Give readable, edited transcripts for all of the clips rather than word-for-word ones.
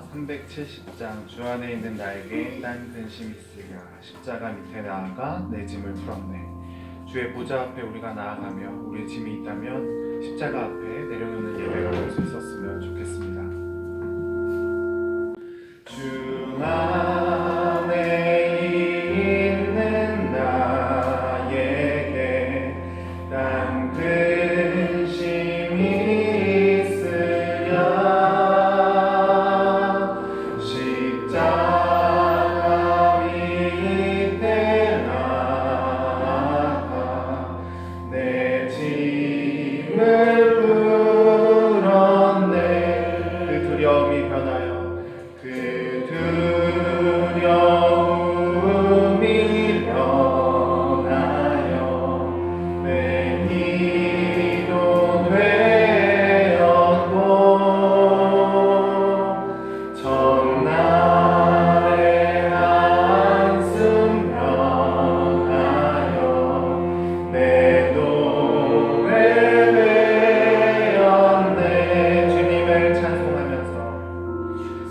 할렐루야 370장 주 안에 있는 나에게 딴 근심 있으랴. 십자가 밑에 나아가 내 짐을 풀었네. 주의 보좌 앞에 우리가 나아가며 우리의 짐이 있다면 십자가 앞에 내려놓는 예배가 될 수 있었으면 좋겠습니다. 주 안에 있는 나에게 딴 근심이 있으랴. 십자가 밑에 나아가 내 짐을 풀었네. 그 두려움이 변하여 그 두려움이 변하여 내 기도 되었고 전날의 한숨 변하여 내 노래 되었네. 주님을 찬송하면서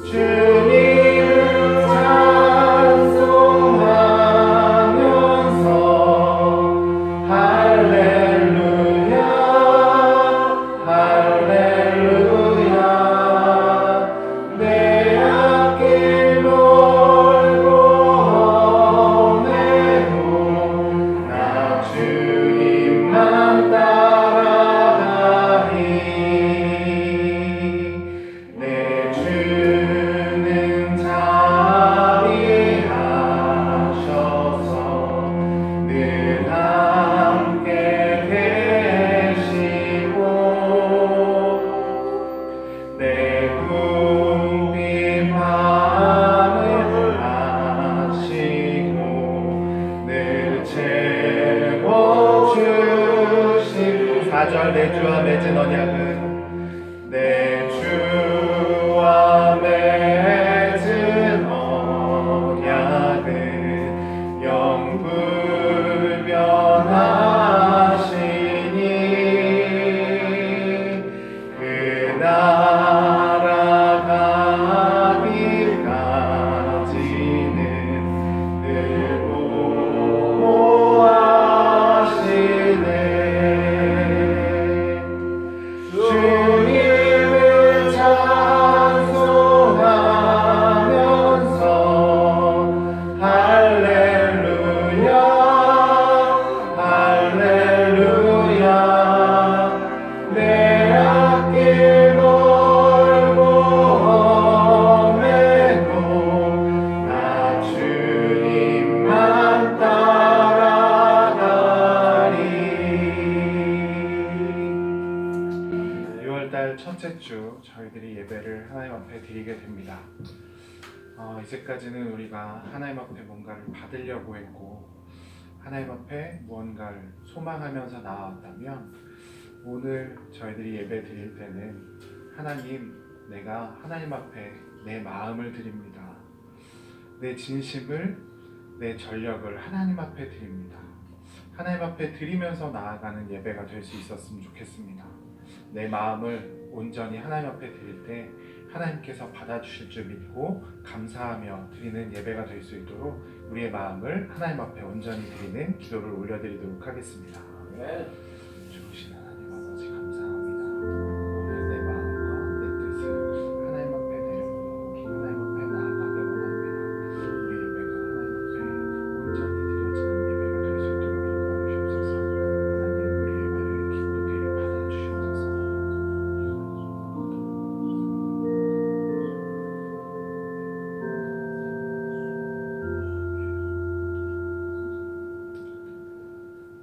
주님을 찬송하면서 할렐루야 할렐루야. 내 앞길 멀고 험해도 나 주님만 따라가리. 내 주는 자리하셔서 늘 함께 계시고 내 궁핍 밤을 아시고 늘 채워주시고 4절 내 주와 맺은 언약은 내 주와 맺은 언약은 영불변하시니 그 나라가기까지는 늘 보호하시네. 주님을 찬송하면서 할렐루야 할렐루야. 내 앞길 멀고 험해도 나 주님만 따라가리. 6월달 첫째 주 저희들이 예배를 하나님 앞에 드리게 됩니다. 이제까지는 우리가 하나님 앞에 뭔가를 받으려고 했고 하나님 앞에 무언가를 소망하면서 나아왔다면 오늘 저희들이 예배 드릴 때는 하나님, 내가 하나님 앞에 내 마음을 드립니다. 내 진심을, 내 전력을 하나님 앞에 드립니다. 하나님 앞에 드리면서 나아가는 예배가 될 수 있었으면 좋겠습니다. 내 마음을 온전히 하나님 앞에 드릴 때 하나님께서 받아주실 줄 믿고 감사하며 드리는 예배가 될 수 있도록 우리의 마음을 하나님 앞에 온전히 드리는 기도를 올려드리도록 하겠습니다. 주신 하나님 아버지 감사합니다. 오늘 내 마음과 내 뜻을 하나님 앞에 내려놓고 하나님 앞에 나아가게 원합니다. 우리 예배가 하나님 앞에 온전히 드려지는 예배가 될 수 있도록 인도하시옵소서. 하나님, 우리 예배를 기쁘게 받아주시옵소서.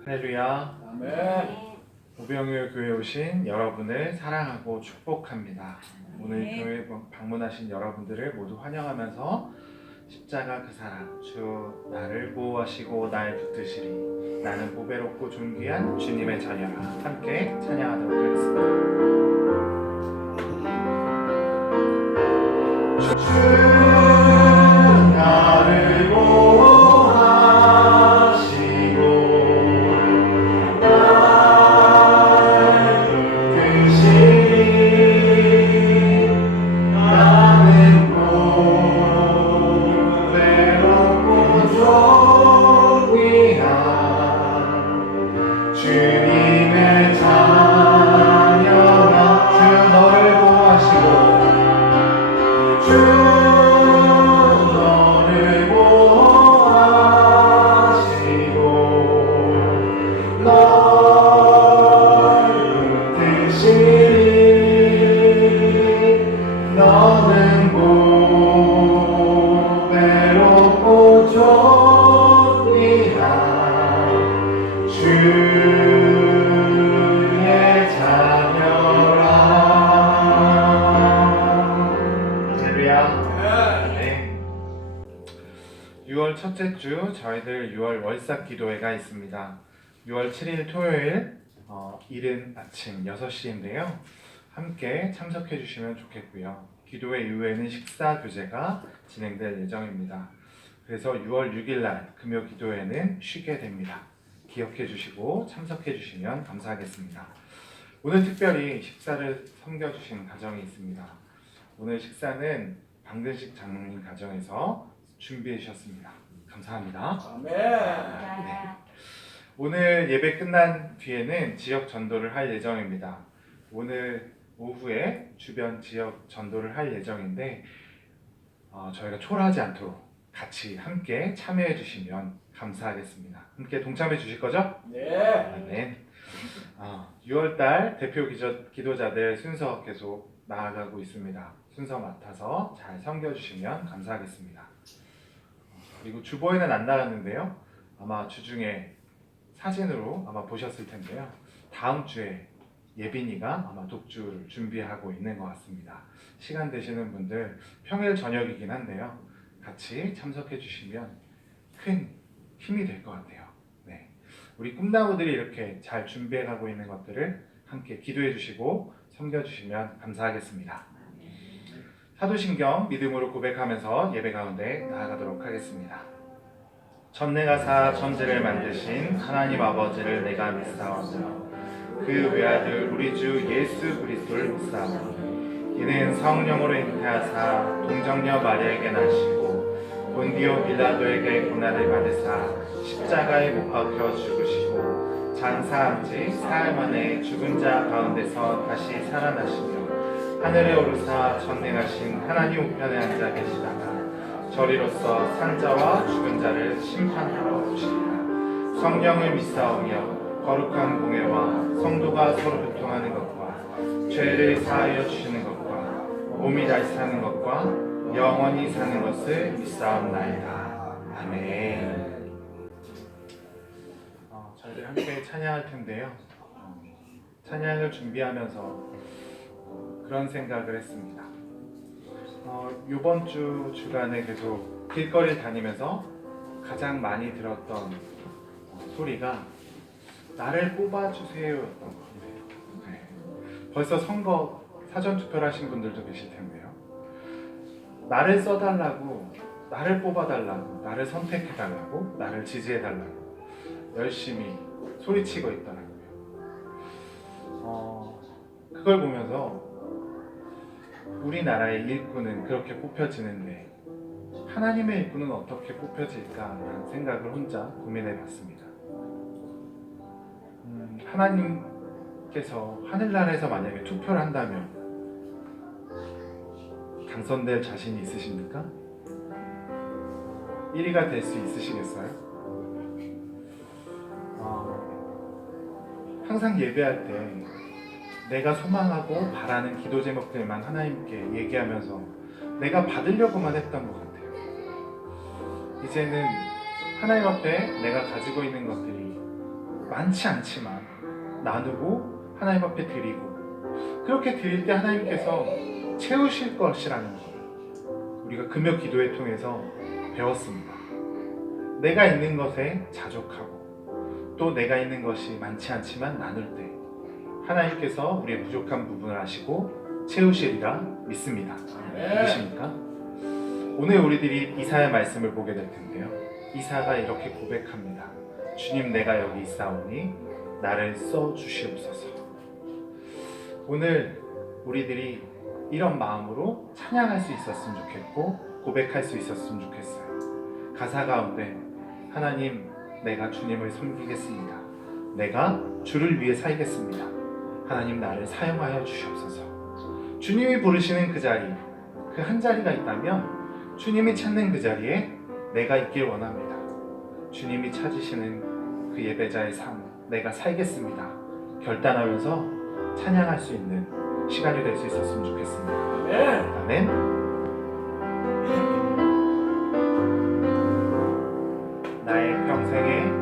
할렐루야. 아멘. 우병우 교회에 오신 여러분을 사랑하고 축복합니다. 오늘 교회 방문하신 여러분들을 모두 환영하면서 십자가 그 사랑, 주 나를 보호하시고 날 붙드시리. 나는 보배롭고 존귀한 주님의 자녀라. 함께 찬양하도록 하겠습니다. 주 나를 보호하시고 날 붙드시리. 나는 주의 자녀라. 할렐루야. 네. 6월 첫째 주 저희들 6월 월삭 기도회가 있습니다. 6월 7일 토요일 이른 아침 6시인데요. 함께 참석해 주시면 좋겠고요. 기도회 이후에는 식사 교제가 진행될 예정입니다. 그래서 6월 6일 날 금요 기도회는 쉬게 됩니다. 기억해 주시고 참석해 주시면 감사하겠습니다. 오늘 특별히 식사를 섬겨주신 가정이 있습니다. 오늘 식사는 방근식 장로님 가정에서 준비해 주셨습니다. 감사합니다. 아멘. 네. 오늘 예배 끝난 뒤에는 지역 전도를 할 예정입니다. 오늘 오후에 주변 지역 전도를 할 예정인데 저희가 초라하지 않도록 같이 함께 참여해 주시면 감사하겠습니다. 함께 동참해 주실 거죠? 네. 네. 6월달 대표 기도자들 순서 계속 나아가고 있습니다. 순서 맡아서 잘 섬겨주시면 감사하겠습니다. 그리고 주보에는 안 나갔는데요. 아마 주중에 사진으로 아마 보셨을 텐데요. 다음 주에 예빈이가 아마 독주를 준비하고 있는 것 같습니다. 시간 되시는 분들 평일 저녁이긴 한데요. 같이 참석해 주시면 큰 힘이 될 것 같아요. 네. 우리 꿈나무들이 이렇게 잘 준비해 가고 있는 것들을 함께 기도해 주시고 섬겨 주시면 감사하겠습니다. 사도신경 믿음으로 고백하면서 예배 가운데 나아가도록 하겠습니다. 전능하사 천지를 만드신 하나님 아버지를 내가 믿사오며 그 외아들 우리 주 예수 그리스도를 믿사오니 이는 성령으로 잉태하사 동정녀 마리아에게 나시고 본디오 빌라도에게 고난을 받으사 십자가에 못 박혀 죽으시고 장사한 지 사흘 만에 죽은 자 가운데서 다시 살아나시며 하늘에 오르사 전능하신 하나님 우편에 앉아 계시다가 저리로서 산자와 죽은 자를 심판하러 오시리라. 성령을 믿사오며 거룩한 공예와 성도가 서로 교통하는 것과 죄를 사하여 주시는 것과 몸이 다시 사는 것과 영원히 사는 것을 믿사옵나이다. 아멘. 저희들 함께 찬양할 텐데요. 찬양을 준비하면서 그런 생각을 했습니다. 이번 주 주간에 계속 길거리 다니면서 가장 많이 들었던 소리가 나를 뽑아주세요였던 것 같아요. 네. 벌써 선거 사전투표를 하신 분들도 계실 텐데요. 나를 써달라고, 나를 뽑아달라고, 나를 선택해달라고, 나를 지지해달라고 열심히 소리치고 있더라고요. 그걸 보면서 우리나라의 일꾼은 그렇게 뽑혀지는데 하나님의 일꾼은 어떻게 뽑혀질까라는 생각을 혼자 고민해 봤습니다. 하나님께서 하늘나라에서 만약에 투표를 한다면 당선될 자신이 있으십니까? 1위가 될 수 있으시겠어요? 항상 예배할 때 내가 소망하고 바라는 기도 제목들만 하나님께 얘기하면서 내가 받으려고만 했던 것 같아요. 이제는 하나님 앞에 내가 가지고 있는 것들이 많지 않지만 나누고 하나님 앞에 드리고 그렇게 드릴 때 하나님께서 채우실 것이라는 것 우리가 금요 기도회 통해서 배웠습니다. 내가 있는 것에 자족하고 또 내가 있는 것이 많지 않지만 나눌 때 하나님께서 우리의 부족한 부분을 아시고 채우시리라 믿습니다. 믿으십니까? 오늘 우리들이 이사야 말씀을 보게 될 텐데요. 이사가 이렇게 고백합니다. 주님, 내가 여기 있사오니 나를 써주시옵소서. 오늘 우리들이 이런 마음으로 찬양할 수 있었으면 좋겠고 고백할 수 있었으면 좋겠어요. 가사 가운데 하나님, 내가 주님을 섬기겠습니다. 내가 주를 위해 살겠습니다. 하나님, 나를 사용하여 주시옵소서. 주님이 부르시는 그 자리, 그 한 자리가 있다면 주님이 찾는 그 자리에 내가 있길 원합니다. 주님이 찾으시는 그 예배자의 삶, 내가 살겠습니다. 결단하면서 찬양할 수 있는 시간이 될 수 있었으면 좋겠습니다. 아멘. 나의 평생에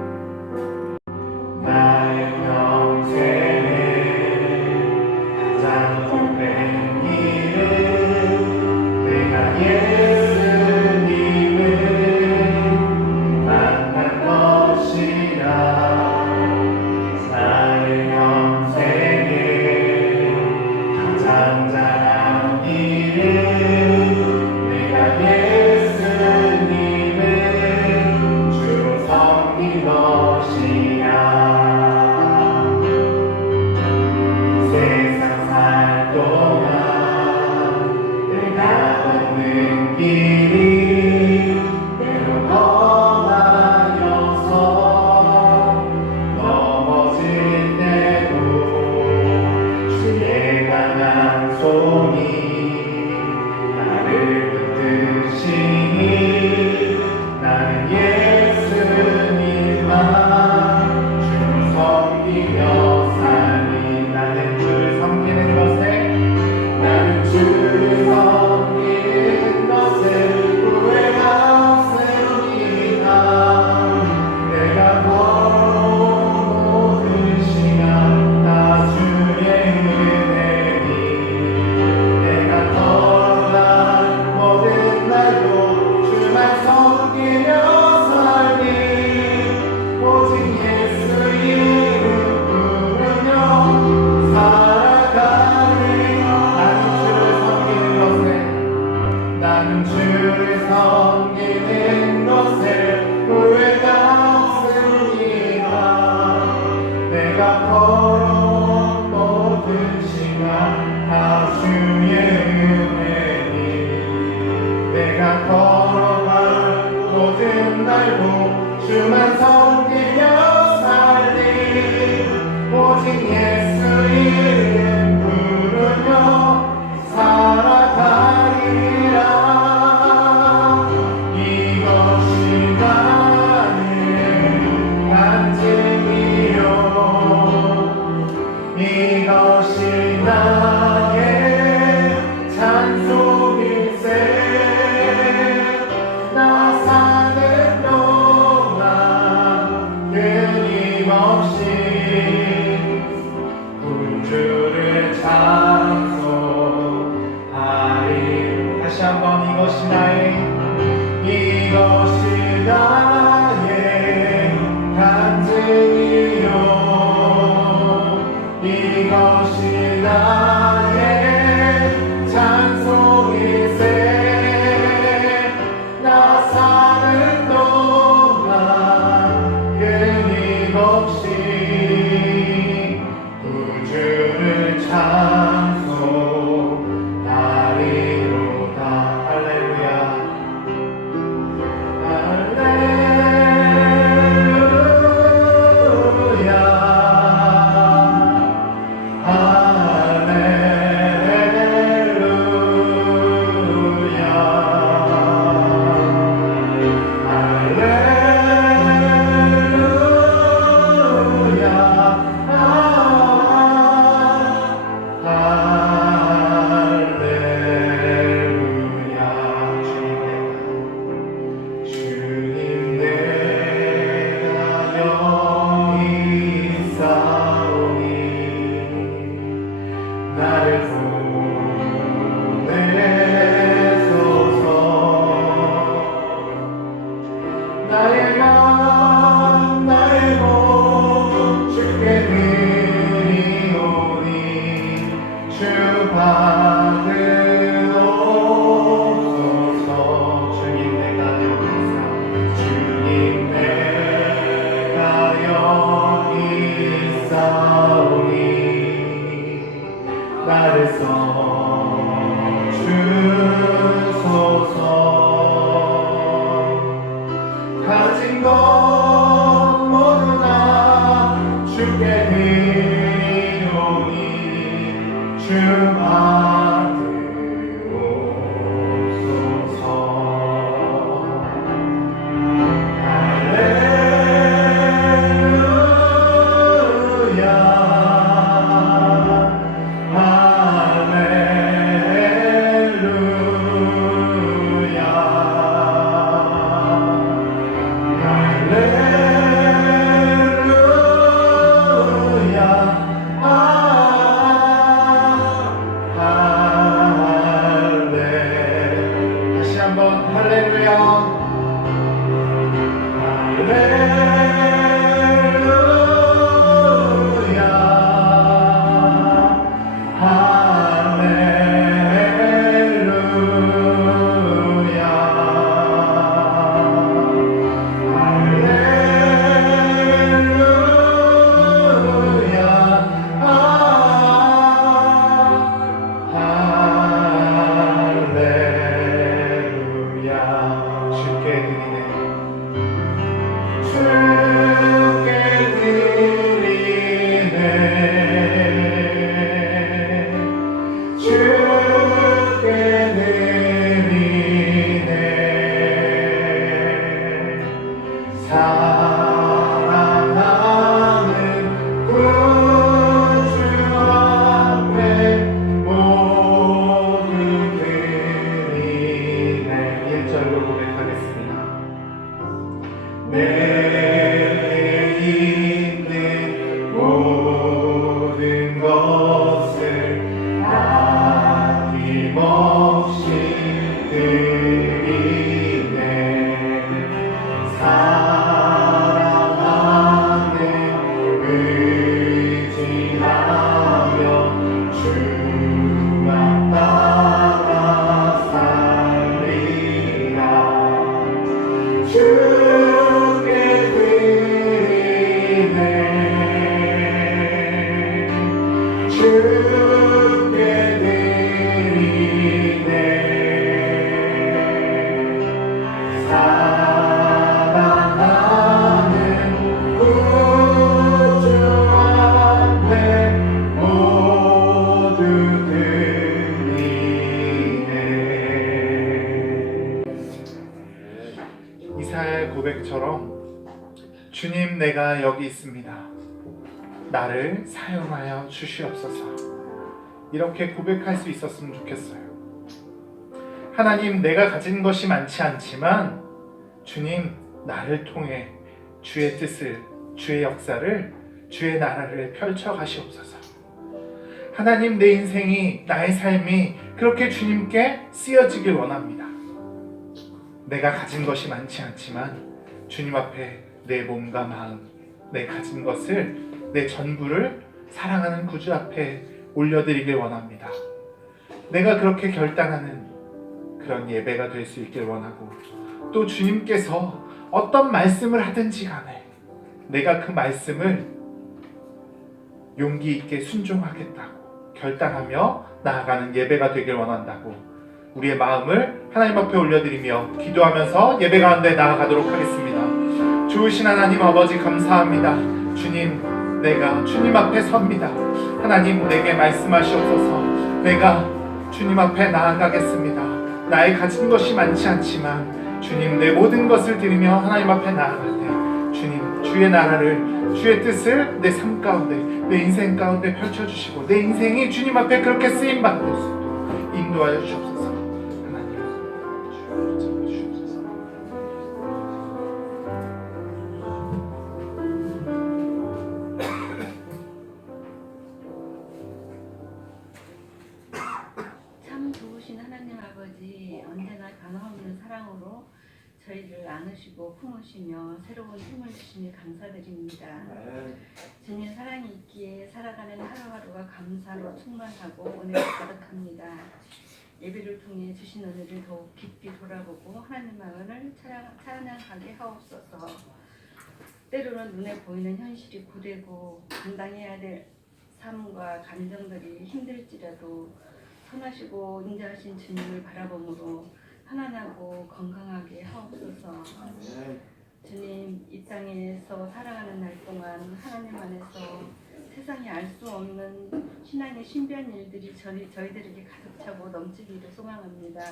끊임없이 구주를 찬송하리. 다시 한번 이것이 나의 간증이요 이것이 나의 찬송일세. 나 사는 동안 끊임없이 구주를 찬송하리로다. 할렐루야 나를 써주소서. 가진 것 모두 다 주께 드리오니 주 받으옵소서. 이사야의 고백처럼 주님 내가 여기 있습니다. 나를 사용하여 주시옵소서. 이렇게 고백할 수 있었으면 좋겠어요. 하나님, 내가 가진 것이 많지 않지만 주님 나를 통해 주의 뜻을 주의 역사를, 주의 나라를 펼쳐 가시옵소서. 하나님, 내 인생이, 나의 삶이 그렇게 주님께 쓰여지길 원합니다. 내가 가진 것이 많지 않지만 주님 앞에 내 몸과 마음, 내 가진 것을, 내 전부를 사랑하는 구주 앞에 올려드리길 원합니다. 내가 그렇게 결단하는 그런 예배가 될 수 있길 원하고, 또 주님께서 어떤 말씀을 하든지 간에 내가 그 말씀을 용기 있게 순종하겠다고 결단하며 나아가는 예배가 되길 원한다고 우리의 마음을 하나님 앞에 올려드리며 기도하면서 예배 가운데 나아가도록 하겠습니다. 좋으신 하나님 아버지, 감사합니다. 주님, 내가 주님 앞에 섭니다. 하나님, 내게 말씀하시옵소서. 내가 주님 앞에 나아가겠습니다. 나의 가진 것이 많지 않지만 주님, 내 모든 것을 드리며 하나님 앞에 나아갈 때 주님, 주의 나라를, 주의 뜻을 내 삶 가운데, 내 인생 가운데 펼쳐주시고 내 인생이 주님 앞에 그렇게 쓰임받을 수 있도록 인도하여 주옵소서. 하나님, 주옵소서. 참 좋으신 하나님 아버지, 언제나 변함없는 사랑으로 저희를 안으시고 품으시며 새로운 힘을 주시니 감사드립니다. 주님 사랑이 있기에 살아가는 하루하루가 감사로 충만하고 은혜로 가득합니다. 예배를 통해 주신 은혜를 더욱 깊이 돌아보고 하나님 마음을 찬양하게 하옵소서. 때로는 눈에 보이는 현실이 고되고 감당해야 될 삶과 감정들이 힘들지라도 선하시고 인자하신 주님을 바라봄으로 편안하고 건강하게 하옵소서. 주님, 이 땅에서 살아가는 날 동안 하나님 안에서 세상에 알 수 없는 신앙의 신비한 일들이 저희들에게 가득 차고 넘치기를 소망합니다.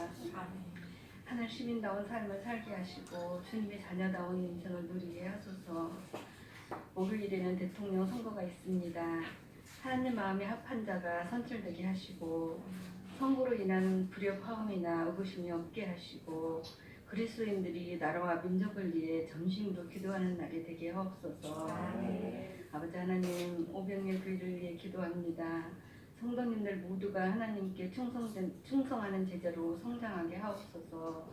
하늘 시민다운 삶을 살게 하시고 주님의 자녀다운 인생을 누리게 하소서. 목요일에는 대통령 선거가 있습니다. 하나님 마음에 합한 자가 선출되게 하시고 선거로 인한 불협화음이나 의구심이 없게 하시고 그리스도인들이 나라와 민족을 위해 전심으로 기도하는 날이 되게 하옵소서. 아버지 하나님, 500년 교회를 위해 기도합니다. 성도님들 모두가 하나님께 충성하는 제자로 성장하게 하옵소서.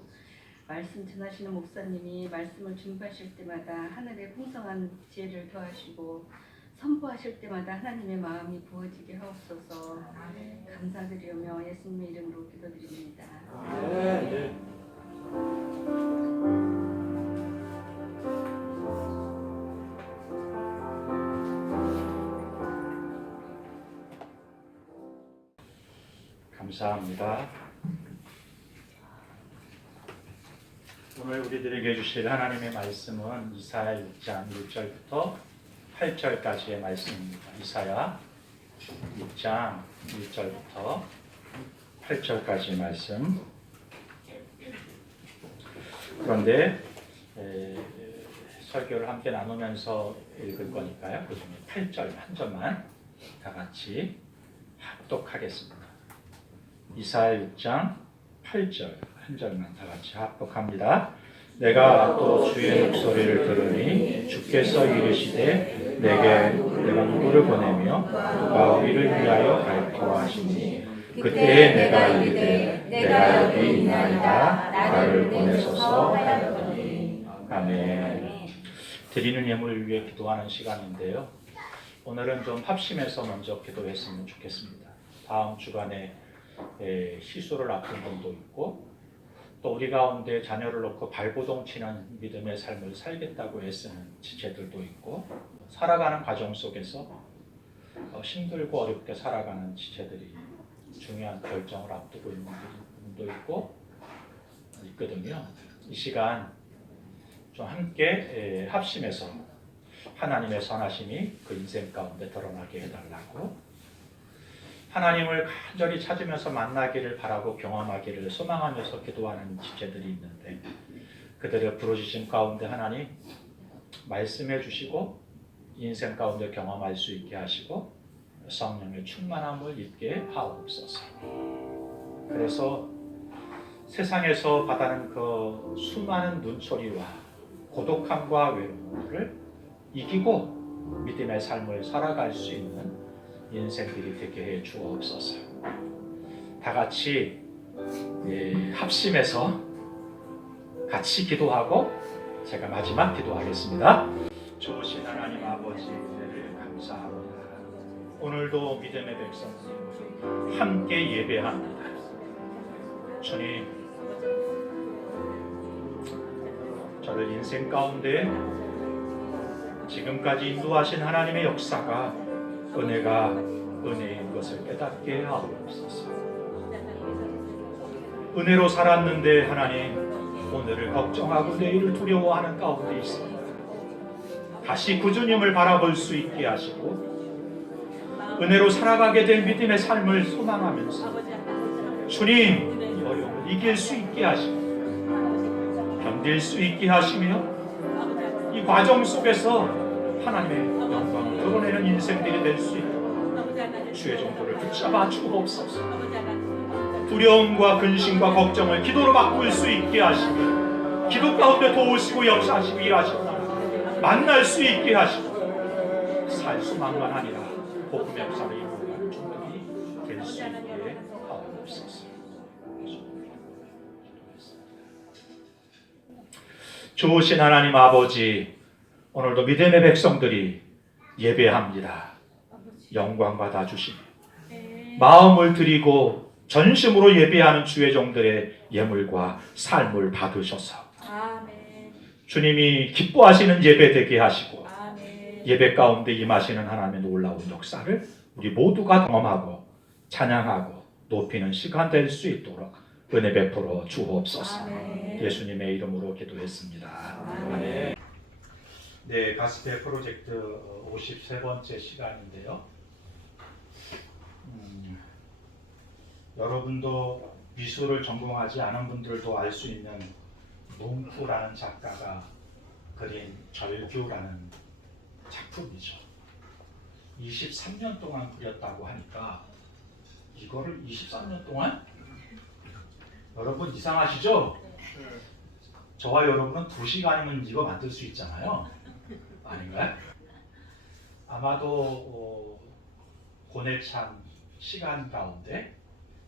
말씀 전하시는 목사님이 말씀을 준비하실 때마다 하늘의 풍성한 지혜를 더하시고 선포하실 때마다 하나님의 마음이 부어지게 하옵소서. 감사드리며 예수님의 이름으로 기도드립니다. 감사합니다. 오늘 우리들에게 주실 하나님의 말씀은 이사야 6장 1절부터 8절까지의 말씀입니다. 이사야 6장 1절부터 8절까지의 말씀. 그런데 설교를 함께 나누면서 읽을 거니까요. 그 중에 8절 한 절만 다 같이 합독하겠습니다. 이사야 6장 8절 한 절만 다 같이 합독합니다. 내가 또 주의 목소리를 들으니 주께서 이르시되 내가 누구를 보내며 누가 우리를 위하여 갈까 하시니 그때에 내가 이르되 내가 여기 있나이다 나를 보내소서 하였더니. 아멘. 드리는 예물을 위해 기도하는 시간인데요. 오늘은 좀 합심해서 먼저 기도했으면 좋겠습니다. 다음 주간에 시술을 앞둔 분도 있고 또 우리 가운데 자녀를 놓고 발버둥 치는 믿음의 삶을 살겠다고 애쓰는 지체들도 있고 살아가는 과정 속에서 힘들고 어렵게 살아가는 지체들이 중요한 결정을 앞두고 있는 분도 있거든요. 이 시간 좀 함께 합심해서 하나님의 선하심이 그 인생 가운데 드러나게 해달라고 하나님을 간절히 찾으면서 만나기를 바라고 경험하기를 소망하면서 기도하는 지체들이 있는데 그들의 부르짖음 가운데 하나님 말씀해 주시고 인생 가운데 경험할 수 있게 하시고 성령의 충만함을 입게 하옵소서. 그래서 세상에서 받아는 그 수많은 눈초리와 고독함과 외로움을 이기고 믿음의 삶을 살아갈 수 있는 인생들이 되게 해 주옵소서. 다 같이 합심해서 같이 기도하고 제가 마지막 기도하겠습니다. 좋으신 하나님 아버지 은혜를 감사합니다. 오늘도 믿음의 백성들 함께 예배합니다. 주님, 저를 인생 가운데 지금까지 인도하신 하나님의 역사가 은혜가 은혜인 것을 깨닫게 하옵소서. 은혜로 살았는데 하나님, 오늘을 걱정하고 내일을 두려워하는 가운데 있습니다. 다시 구주님을 바라볼 수 있게 하시고 은혜로 살아가게 된 믿음의 삶을 소망하면서 주님, 이 어려움을 이길 수 있게 하시고 견딜 수 있게 하시며 이 과정 속에서 하나님의 영광을 드러내는 인생들이 될 수 있도록 주의 정도를 붙잡아 주옵소서. 두려움과 근심과 걱정을 기도로 바꿀 수 있게 하시고 기도 가운데 도우시고 역사하시고 일하시고 만날 수 있게 하시고 살 수만만 아니라 복음의 역사를 이루어가는 종들이 될 수 있게 하옵소서. 좋으신 하나님 아버지, 오늘도 믿음의 백성들이 예배합니다. 영광 받아 주시며 마음을 드리고 전심으로 예배하는 주의 종들의 예물과 삶을 받으셔서 주님이 기뻐하시는 예배 되게 하시고 예배 가운데 임하시는 하나님의 놀라운 역사를 우리 모두가 경험하고 찬양하고 높이는 시간 될 수 있도록 은혜 베풀어 주옵소서. 예수님의 이름으로 기도했습니다. 아멘. 네, 가스펠 프로젝트 53번째 시간인데요. 여러분도 미술을 전공하지 않은 분들도 알 수 있는 뭉크라는 작가가 그린 절규라는 작품이죠. 23년 동안 그렸다고 하니까 이거를 23년 동안? 여러분 이상하시죠? 저와 여러분은 2시간이면 이거 만들 수 있잖아요. 아닌가요? 아마도 고뇌 찬 시간 가운데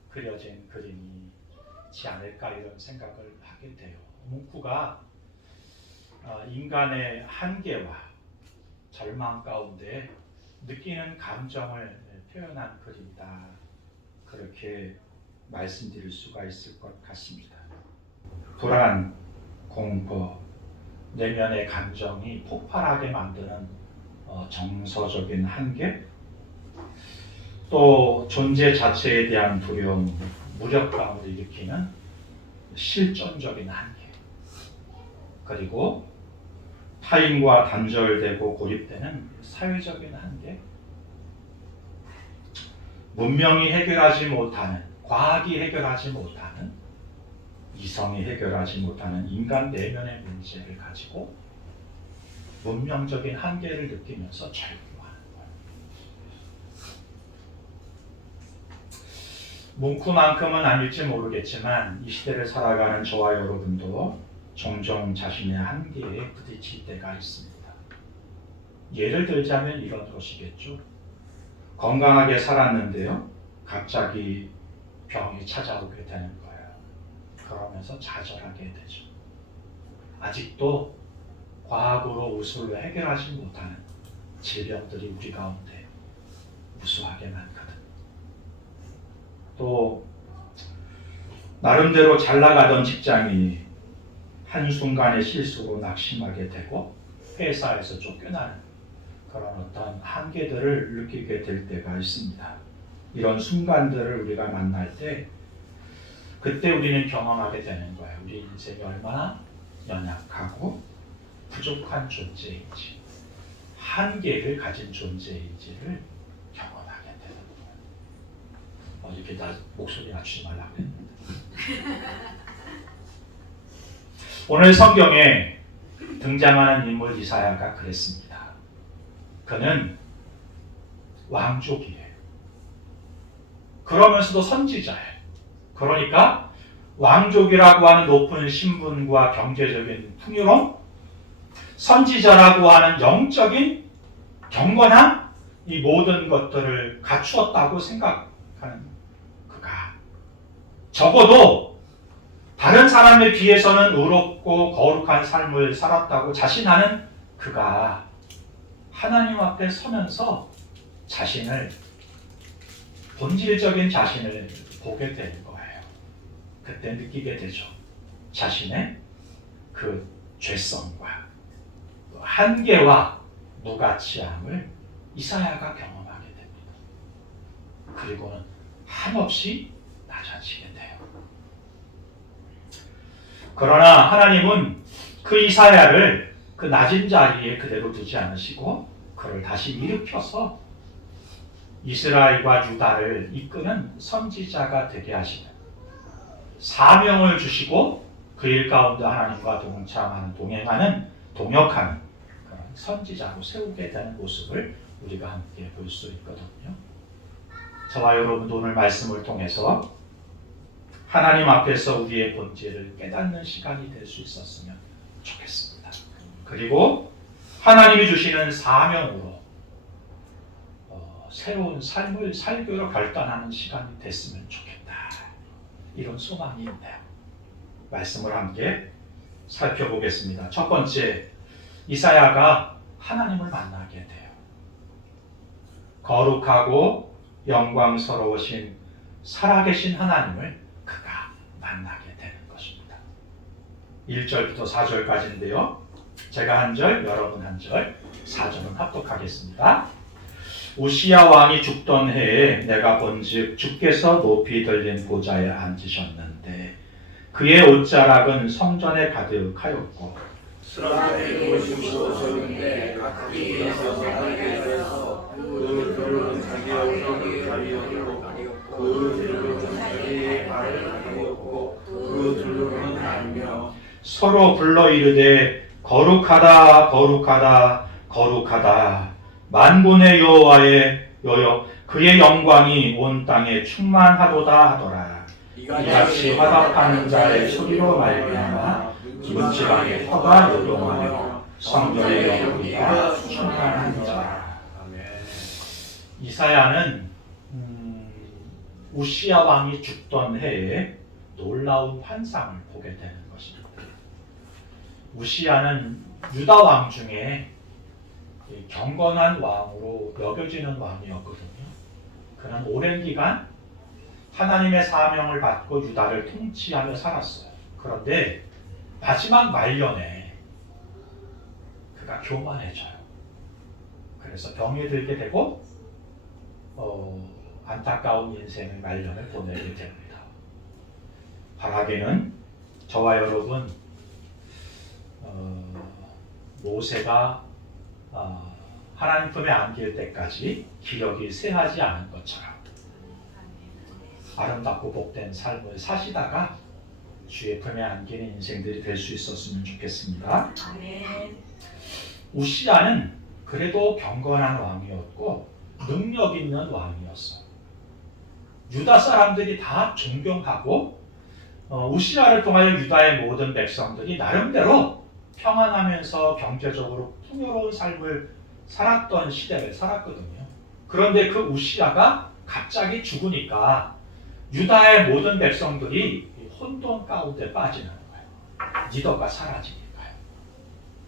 그려진 그림이지 않을까 이런 생각을 하게 돼요. 뭉크가 인간의 한계와 절망 가운데 느끼는 감정을 표현한 그림이다. 그렇게 말씀드릴 수가 있을 것 같습니다. 불안, 공포, 내면의 감정이 폭발하게 만드는 정서적인 한계, 또 존재 자체에 대한 두려움, 무력감을 일으키는 실존적인 한계, 그리고 타인과 단절되고 고립되는 사회적인 한계, 문명이 해결하지 못하는, 과학이 해결하지 못하는, 이성이 해결하지 못하는 인간 내면의 문제를 가지고 문명적인 한계를 느끼면서 절규하는 거예요. 뭉크만큼은 아닐지 모르겠지만 이 시대를 살아가는 저와 여러분도 종종 자신의 한계에 부딪힐 때가 있습니다. 예를 들자면 이런 것이겠죠. 건강하게 살았는데요, 갑자기 병이 찾아오게 되는 거예요. 그러면서 좌절하게 되죠. 아직도 과학으로 우술로 해결하지 못하는 질병들이 우리 가운데 무수하게 많거든. 또 나름대로 잘 나가던 직장인이 한순간의 실수로 낙심하게 되고 회사에서 쫓겨나는 그런 어떤 한계들을 느끼게 될 때가 있습니다. 이런 순간들을 우리가 만날 때 그때 우리는 경험하게 되는 거예요. 우리 인생이 얼마나 연약하고 부족한 존재인지, 한계를 가진 존재인지를 경험하게 되는 거예요. 이렇게 나 목소리 낮추지 말라고 했는데. 오늘 성경에 등장하는 인물 이사야가 그랬습니다. 그는 왕족이에요. 그러면서도 선지자예요. 그러니까 왕족이라고 하는 높은 신분과 경제적인 풍요로움, 선지자라고 하는 영적인 경건함, 이 모든 것들을 갖추었다고 생각하는 그가 적어도 다른 사람에 비해서는 의롭고 거룩한 삶을 살았다고 자신하는 그가 하나님 앞에 서면서 자신을, 본질적인 자신을 보게 되는 거예요. 그때 느끼게 되죠. 자신의 그 죄성과 한계와 무가치함을 이사야가 경험하게 됩니다. 그리고는 한없이 낮아지게 돼요. 그러나 하나님은 그 이사야를 그 낮은 자리에 그대로 두지 않으시고 그를 다시 일으켜서 이스라엘과 유다를 이끄는 선지자가 되게 하시는, 사명을 주시고 그 일 가운데 하나님과 동행하는 그런 선지자로 세우게 되는 모습을 우리가 함께 볼 수 있거든요. 저와 여러분도 오늘 말씀을 통해서 하나님 앞에서 우리의 본질을 깨닫는 시간이 될 수 있었으면 좋겠습니다. 그리고 하나님이 주시는 사명으로 새로운 삶을 살기로 결단하는 시간이 됐으면 좋겠다. 이런 소망이 있네요. 말씀을 함께 살펴보겠습니다. 첫 번째, 이사야가 하나님을 만나게 돼요. 거룩하고 영광스러우신 살아계신 하나님을 그가 만나게 되는 것입니다. 1절부터 4절까지인데요. 제가 한 절, 여러분 한 절, 4절은 합독하겠습니다. 우시야 왕이 죽던 해에 내가 본즉 주께서 높이 들린 보좌에 앉으셨는데 그의 옷자락은 성전에 가득하였고 스라벨 도심으로 오셨는데 각기에서 사람에서 그 둘은 자기 얼굴을 가리었고 그 둘은 자기의 발을 가리었고 그 둘은 알며 서로 불러 이르되 거룩하다 거룩하다 거룩하다 만군의 여호와의 여여 그의 영광이 온 땅에 충만하도다 하더라. 이같이 화답하는 자의 소리로 말미암아 문지방의 터가 요동하며 성전의 영광이가 충만한 자라. 이사야는 우시야 왕이 죽던 해에 놀라운 환상을 보게 되는 것입니다. 우시야는 유다 왕 중에 경건한 왕으로 여겨지는 왕이었거든요. 그는 오랜 기간 하나님의 사명을 받고 유다를 통치하며 살았어요. 그런데 마지막 말년에 그가 교만해져요. 그래서 병에 들게 되고 안타까운 인생의 말년을 보내게 됩니다. 바라기는 저와 여러분 모세가 하나님 품에 안길 때까지 기력이 쇠하지 않은 것처럼 아름답고 복된 삶을 사시다가 주의 품에 안기는 인생들이 될 수 있었으면 좋겠습니다. 우시야는 그래도 경건한 왕이었고 능력 있는 왕이었어요. 유다 사람들이 다 존경하고 우시야를 통하여 유다의 모든 백성들이 나름대로 평안하면서 경제적으로 풍요로운 삶을 살았던 시대를 살았거든요. 그런데 그 우시야가 갑자기 죽으니까 유다의 모든 백성들이 혼돈 가운데 빠지는 거예요. 리더가 사라지니까요.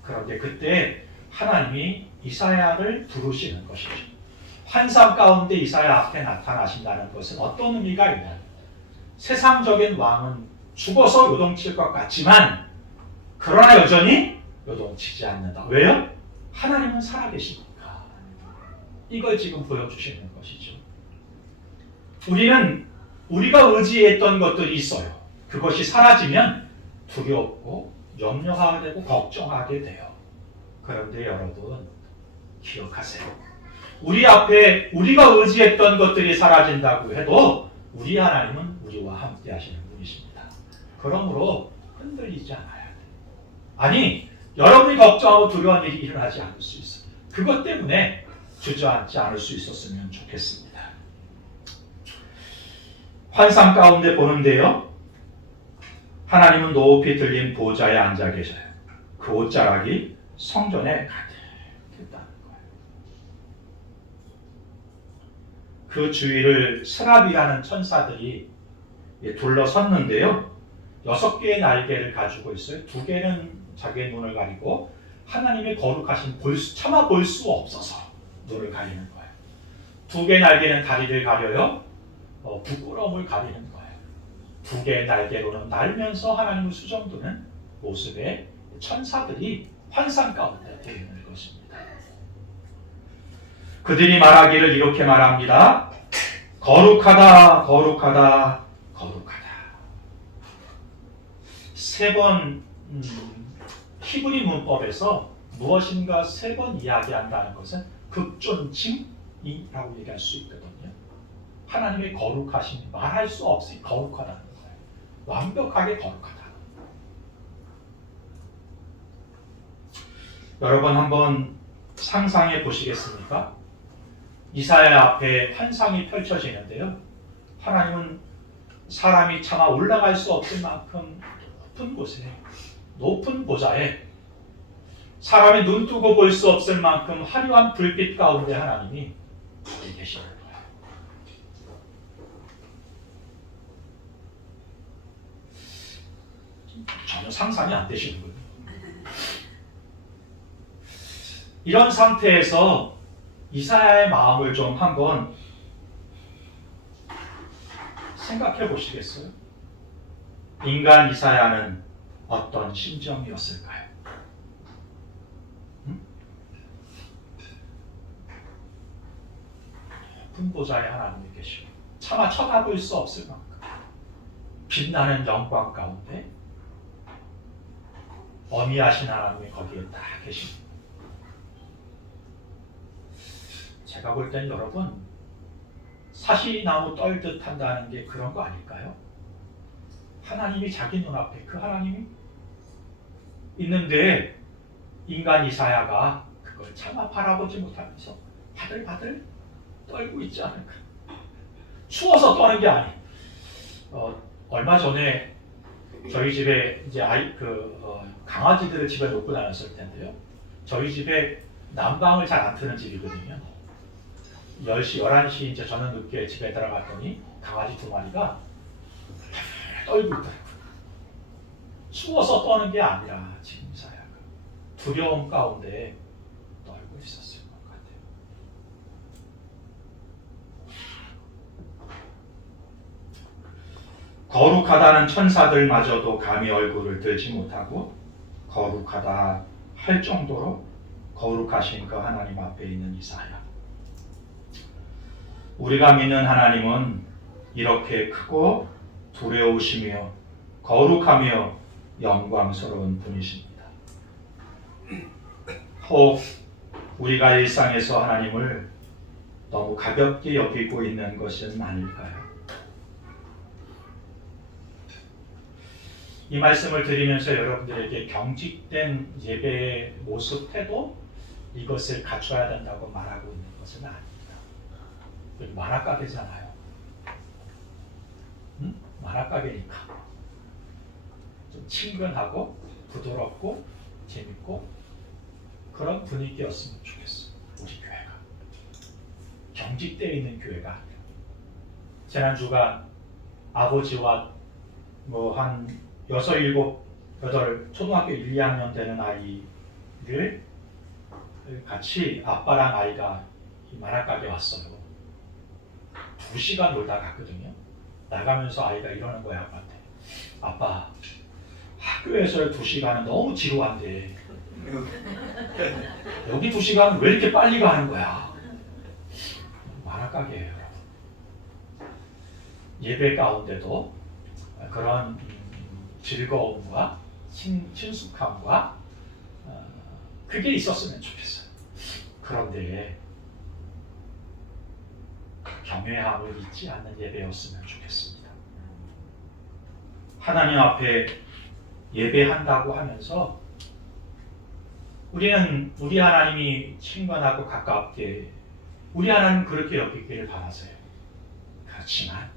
그런데 그때 하나님이 이사야를 부르시는 것이죠. 환상 가운데 이사야 앞에 나타나신다는 것은 어떤 의미가 있냐면 세상적인 왕은 죽어서 요동칠 것 같지만 그러나 여전히 요동치지 않는다. 왜요? 하나님은 살아계시니까. 이걸 지금 보여주시는 것이죠. 우리는 우리가 의지했던 것들이 있어요. 그것이 사라지면 두렵고 염려하게 되고 걱정하게 돼요. 그런데 여러분 기억하세요. 우리 앞에 우리가 의지했던 것들이 사라진다고 해도 우리 하나님은 우리와 함께 하시는 분이십니다. 그러므로 흔들리지 않아야 돼요. 아니 여러분이 걱정하고 두려운 일이 일어나지 않을 수 있어요. 그것 때문에 주저앉지 않을 수 있었으면 좋겠습니다. 환상 가운데 보는데요. 하나님은 높이 들린 보좌에 앉아 계셔요. 그 옷자락이 성전에 가득했다는 거예요. 그 주위를 스랍이라는 천사들이 둘러섰는데요. 6개의 날개를 가지고 있어요. 2개는 자기의 눈을 가리고 하나님의 거룩하신 차마 볼 수 없어서 눈을 가리는 거예요. 2개의 날개는 다리를 가려요. 부끄러움을 가리는 거예요. 2개의 날개로는 날면서 하나님을 수정두는 모습의 천사들이 환상 가운데 보이는 것입니다. 그들이 말하기를 이렇게 말합니다. 거룩하다, 거룩하다, 거룩하다. 3번 히브리 문법에서 무엇인가 3번 이야기한다는 것은 극존칭이라고 얘기할 수 있거든요. 하나님의 거룩하심이 말할 수 없이 거룩하다는 거예요. 완벽하게 거룩하다. 여러분 한번 상상해 보시겠습니까? 이사야 앞에 환상이 펼쳐지는데요. 하나님은 사람이 차마 올라갈 수 없을 만큼 높은 곳에, 높은 보좌에, 사람이 눈 뜨고 볼 수 없을 만큼 화려한 불빛 가운데 하나님이 계시는 거예요. 전혀 상상이 안 되시는 거예요. 이런 상태에서 이사야의 마음을 좀 한번 생각해 보시겠어요? 인간 이사야는 어떤 심정이었을까요? 높은 보좌에 하나님이 계시고 차마 쳐다볼 수 없을 만큼 빛나는 영광 가운데 어미하신 하나님이 거기에 딱 계십니다. 제가 볼 땐 여러분 사시나무 떨듯 한다는 게 그런 거 아닐까요? 하나님이 자기 눈앞에 그 하나님이 있는데 인간 이사야가 그걸 차마 바라보지 못하면서 바들바들 떨고 있지 않을까. 추워서 떠는 게 아니. 얼마 전에 저희 집에 이제 강아지들을 집에 놓고 다녔을 텐데요. 저희 집에 난방을 잘 안 트는 집이거든요. 10시, 11시 이제 저는 늦게 집에 들어갔더니 강아지 2마리가 떨고 있더라고요. 추워서 떠는 게 아니라 지금 이사야가 두려움 가운데 떨고 있었을 것 같아요. 거룩하다는 천사들마저도 감히 얼굴을 들지 못하고 거룩하다 할 정도로 거룩하신 그 하나님 앞에 있는 이사야. 우리가 믿는 하나님은 이렇게 크고 두려우시며 거룩하며 영광스러운 분이십니다. 혹 우리가 일상에서 하나님을 너무 가볍게 여기고 있는 것은 아닐까요? 이 말씀을 드리면서 여러분들에게 경직된 예배의 모습, 태도 이것을 갖춰야 된다고 말하고 있는 것은 아닙니다. 만화가게잖아요. 응? 만화가게니까 좀 친근하고 부드럽고 재밌고 그런 분위기였으면 좋겠어요. 우리 교회가 경직되어 있는 교회가 아니라. 지난주가 아버지와 한 6, 7, 8 초등학교 1, 2학년 되는 아이를 같이 아빠랑 아이가 만화가게 왔어요. 2시간 놀다 갔거든요. 나가면서 아이가 이러는 거야, 아빠한테. 아빠, 학교에서의 2시간은 너무 지루한데 여기 2시간은 왜 이렇게 빨리 가는 거야? 만화가게예요. 예배 가운데도 그런 즐거움과 친숙함과 그게 있었으면 좋겠어요. 그런데 경외함을 잊지 않는 예배였으면 좋겠습니다. 하나님 앞에 예배한다고 하면서 우리는 우리 하나님이 친근하고 가깝게 우리 하나님 그렇게 여기기를 바라세요. 그렇지만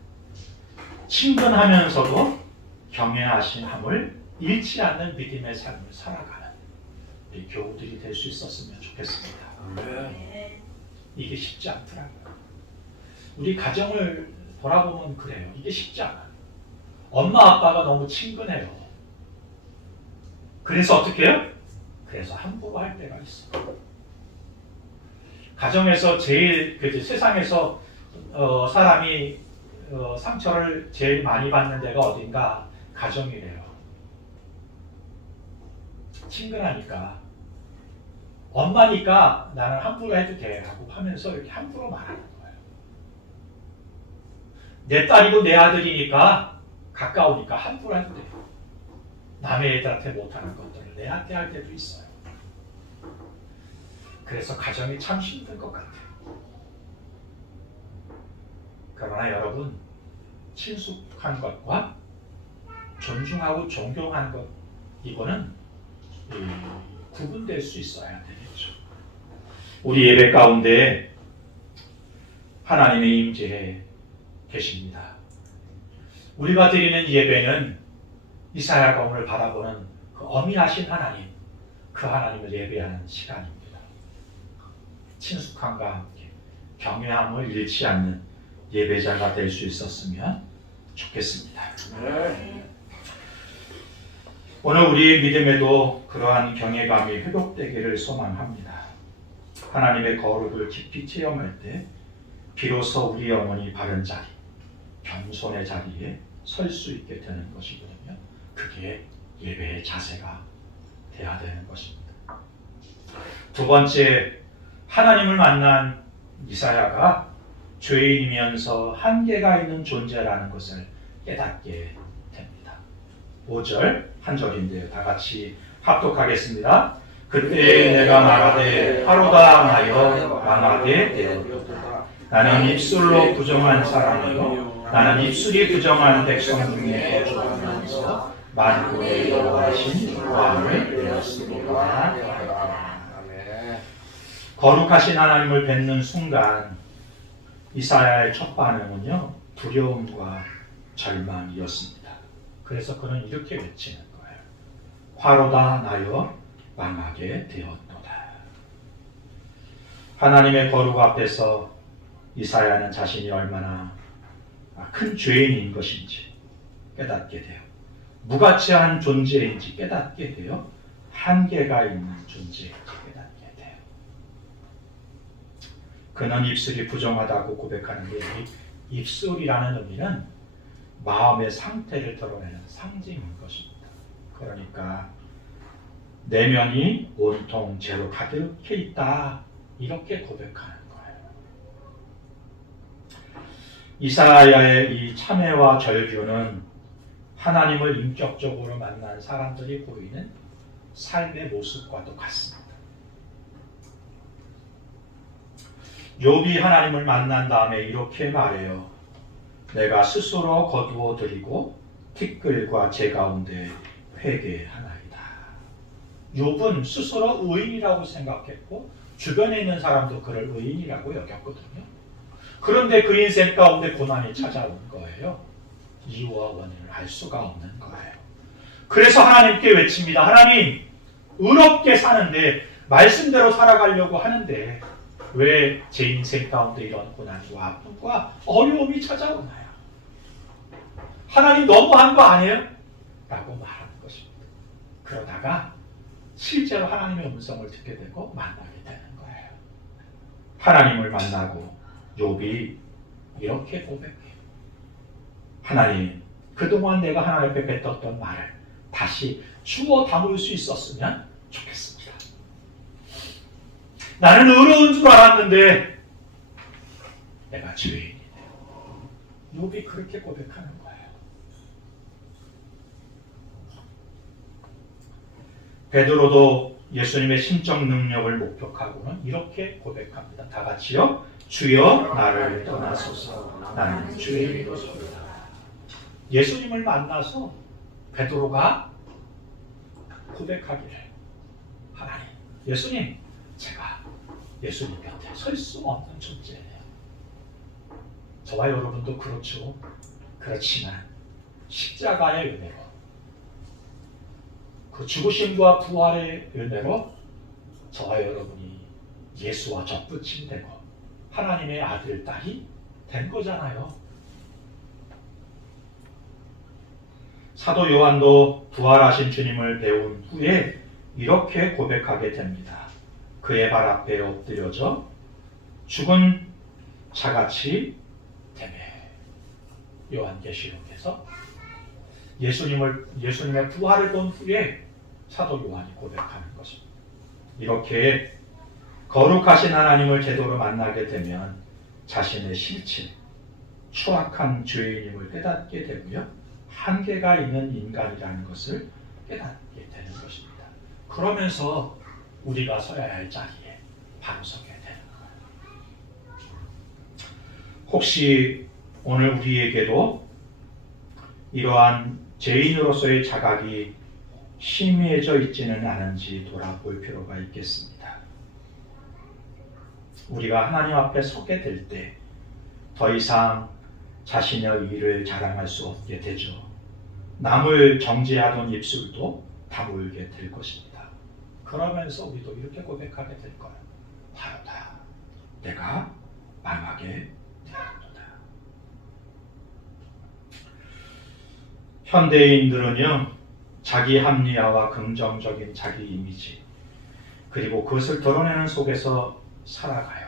친근하면서도 경외하신 함을 잃지 않는 믿음의 삶을 살아가는 우리 교우들이 될 수 있었으면 좋겠습니다. 이게 쉽지 않더라고요. 우리 가정을 돌아보면 그래요. 이게 쉽지 않아요. 엄마 아빠가 너무 친근해요. 그래서 어떻게 해요? 그래서 함부로 할 때가 있어요. 가정에서 제일 세상에서 사람이 상처를 제일 많이 받는 데가 어딘가 가정이래요. 친근하니까 엄마니까 나는 함부로 해도 돼 라고 하면서 이렇게 함부로 말하는 거예요. 내 딸이고 내 아들이니까 가까우니까 함부로 해도 돼. 남의 애들한테 못하는 것들을 내한테 할 때도 있어요. 그래서 가정이 참 힘든 것 같아요. 그러나 여러분, 친숙한 것과 존중하고 존경한 것, 이거는 구분될 수 있어야 되겠죠. 우리 예배 가운데 하나님의 임재에 계십니다. 우리가 드리는 예배는 이사야가 오늘 바라보는 그 어미하신 하나님, 그 하나님을 예배하는 시간입니다. 친숙함과 함께 경외함을 잃지 않는 예배자가 될 수 있었으면 좋겠습니다. 오늘 우리의 믿음에도 그러한 경외감이 회복되기를 소망합니다. 하나님의 거룩을 깊이 체험할 때 비로소 우리 영혼이 바른 자리, 겸손의 자리에 설 수 있게 되는 것이거든요. 그게 예배의 자세가 돼야 되는 것입니다. 두 번째, 하나님을 만난 이사야가 죄인이면서 한계가 있는 존재라는 것을 깨닫게 됩니다. 5절 한 절인데요. 다 같이 합독하겠습니다. 그때 내가 말하되 하루다 나여 망하게 되었도다. 나는 입술로 부정한 사람이요 나는 입술이 부정한 백성 중에 거주하면서 만군의 여호와신 왕을 되었습니다. 거룩하신 하나님을 뵙는 순간 이사야의 첫 반응은요, 두려움과 절망이었습니다. 그래서 그는 이렇게 외치는 거예요. 화로다 나여 망하게 되었도다. 하나님의 거룩 앞에서 이사야는 자신이 얼마나 큰 죄인인 것인지 깨닫게 돼요. 무가치한 존재인지 깨닫게 돼요. 한계가 있는 존재인지 깨닫게 돼요. 그는 입술이 부정하다고 고백하는데 이 입술이라는 의미는 마음의 상태를 드러내는 상징인 것입니다. 그러니까 내면이 온통 죄로 가득해 있다 이렇게 고백하는 거예요. 이사야의 이 참회와 절규는 하나님을 인격적으로 만난 사람들이 보이는 삶의 모습과도 같습니다. 욥이 하나님을 만난 다음에 이렇게 말해요. 내가 스스로 거두어 드리고 티끌과 재 가운데 회개하나이다. 욥은 스스로 의인이라고 생각했고 주변에 있는 사람도 그를 의인이라고 여겼거든요. 그런데 그 인생 가운데 고난이 찾아온 거예요. 이유와 원인을 알 수가 없는 거예요. 그래서 하나님께 외칩니다. 하나님, 의롭게 사는데 말씀대로 살아가려고 하는데 왜 제 인생 가운데 이런 고난과 아픔과 어려움이 찾아오나요? 하나님 너무한 거 아니에요? 라고 말하는 것입니다. 그러다가 실제로 하나님의 음성을 듣게 되고 만나게 되는 거예요. 하나님을 만나고 욥이 이렇게 고백해요. 하나님, 그동안 내가 하나님 앞에 뱉었던 말을 다시 주워 담을 수 있었으면 좋겠습니다. 나는 의로운 줄 알았는데 내가 죄인이네. 욥이 그렇게 고백하는 거예요. 베드로도 예수님의 신적 능력을 목격하고는 이렇게 고백합니다. 다 같이요. 주여 나를 떠나소서 나는 죄인이로소이다. 예수님을 만나서 베드로가 고백하기를 하나님, 예수님, 제가 예수님 곁에 설 수 없는 존재예요. 저와 여러분도 그렇죠. 그렇지만 십자가의 은혜로 그 죽으심과 부활의 은혜로 저와 여러분이 예수와 접붙임 되고 하나님의 아들, 딸이 된 거잖아요. 사도 요한도 부활하신 주님을 배운 후에 이렇게 고백하게 됩니다. 그의 발 앞에 엎드려져 죽은 자같이 되매. 요한계시록에서 예수님의 부활을 본 후에 사도 요한이 고백하는 것입니다. 이렇게 거룩하신 하나님을 제대로 만나게 되면 자신의 실체, 추악한 죄인임을 깨닫게 되고요. 한계가 있는 인간이라는 것을 깨닫게 되는 것입니다. 그러면서 우리가 서야 할 자리에 바로 서게 되는 거예요. 혹시 오늘 우리에게도 이러한 죄인으로서의 자각이 희미해져 있지는 않은지 돌아볼 필요가 있겠습니다. 우리가 하나님 앞에 서게 될 때 더 이상 자신의 일을 자랑할 수 없게 되죠. 남을 정죄하던 입술도 다물게 될 것입니다. 그러면서 우리도 이렇게 고백하게 될 거예요. 바로다. 내가 망하게 되었도다. 현대인들은요, 자기 합리화와 긍정적인 자기 이미지, 그리고 그것을 드러내는 속에서 살아가요.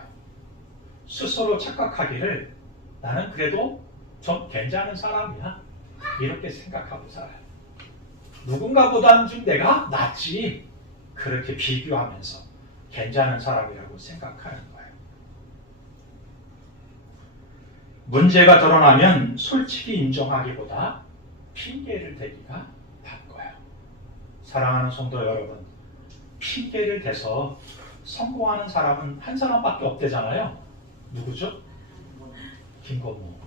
스스로 착각하기를 나는 그래도 좀 괜찮은 사람이야, 이렇게 생각하고 살아요. 누군가보다는 좀 내가 낫지, 그렇게 비교하면서 괜찮은 사람이라고 생각하는 거예요. 문제가 드러나면 솔직히 인정하기보다 핑계를 대기가 바빠요. 사랑하는 성도 여러분, 핑계를 대서 성공하는 사람은 한 사람밖에 없대잖아요. 누구죠? 김건모.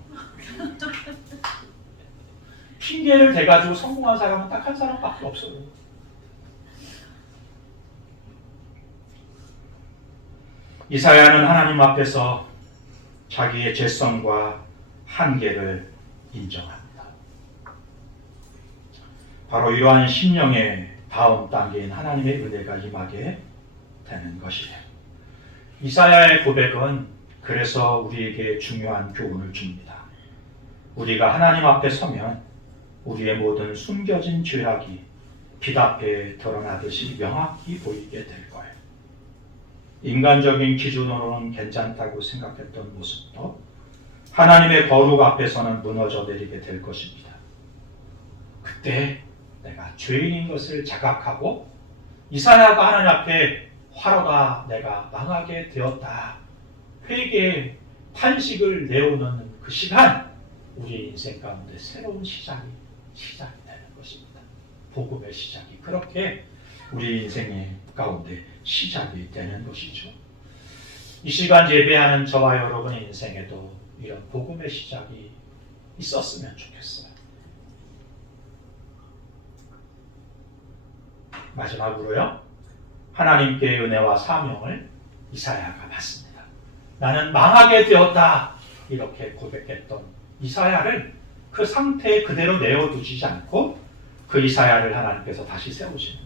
핑계를 대가지고 성공한 사람은 딱 한 사람밖에 없어요. 이사야는 하나님 앞에서 자기의 죄성과 한계를 인정합니다. 바로 이러한 심령의 다음 단계인 하나님의 은혜가 임하게 되는 것이에요. 이사야의 고백은 그래서 우리에게 중요한 교훈을 줍니다. 우리가 하나님 앞에 서면 우리의 모든 숨겨진 죄악이 빛 앞에 드러나듯이 명확히 보이게 될 거예요. 인간적인 기준으로는 괜찮다고 생각했던 모습도 하나님의 거룩 앞에서는 무너져 내리게 될 것입니다. 그때 내가 죄인인 것을 자각하고 이사야가 하나님 앞에 화로다, 내가 망하게 되었다, 회개의 탄식을 내어놓는 그 시간, 우리 인생 가운데 새로운 시작이 되는 것입니다. 복음의 시작이 그렇게 우리 인생의 가운데 시작이 되는 것이죠. 이 시간 예배하는 저와 여러분의 인생에도 이런 복음의 시작이 있었으면 좋겠어요. 마지막으로요, 하나님께 은혜와 사명을 이사야가 받습니다. 나는 망하게 되었다, 이렇게 고백했던 이사야를 그 상태에 그대로 내어두지 않고 그 이사야를 하나님께서 다시 세우시는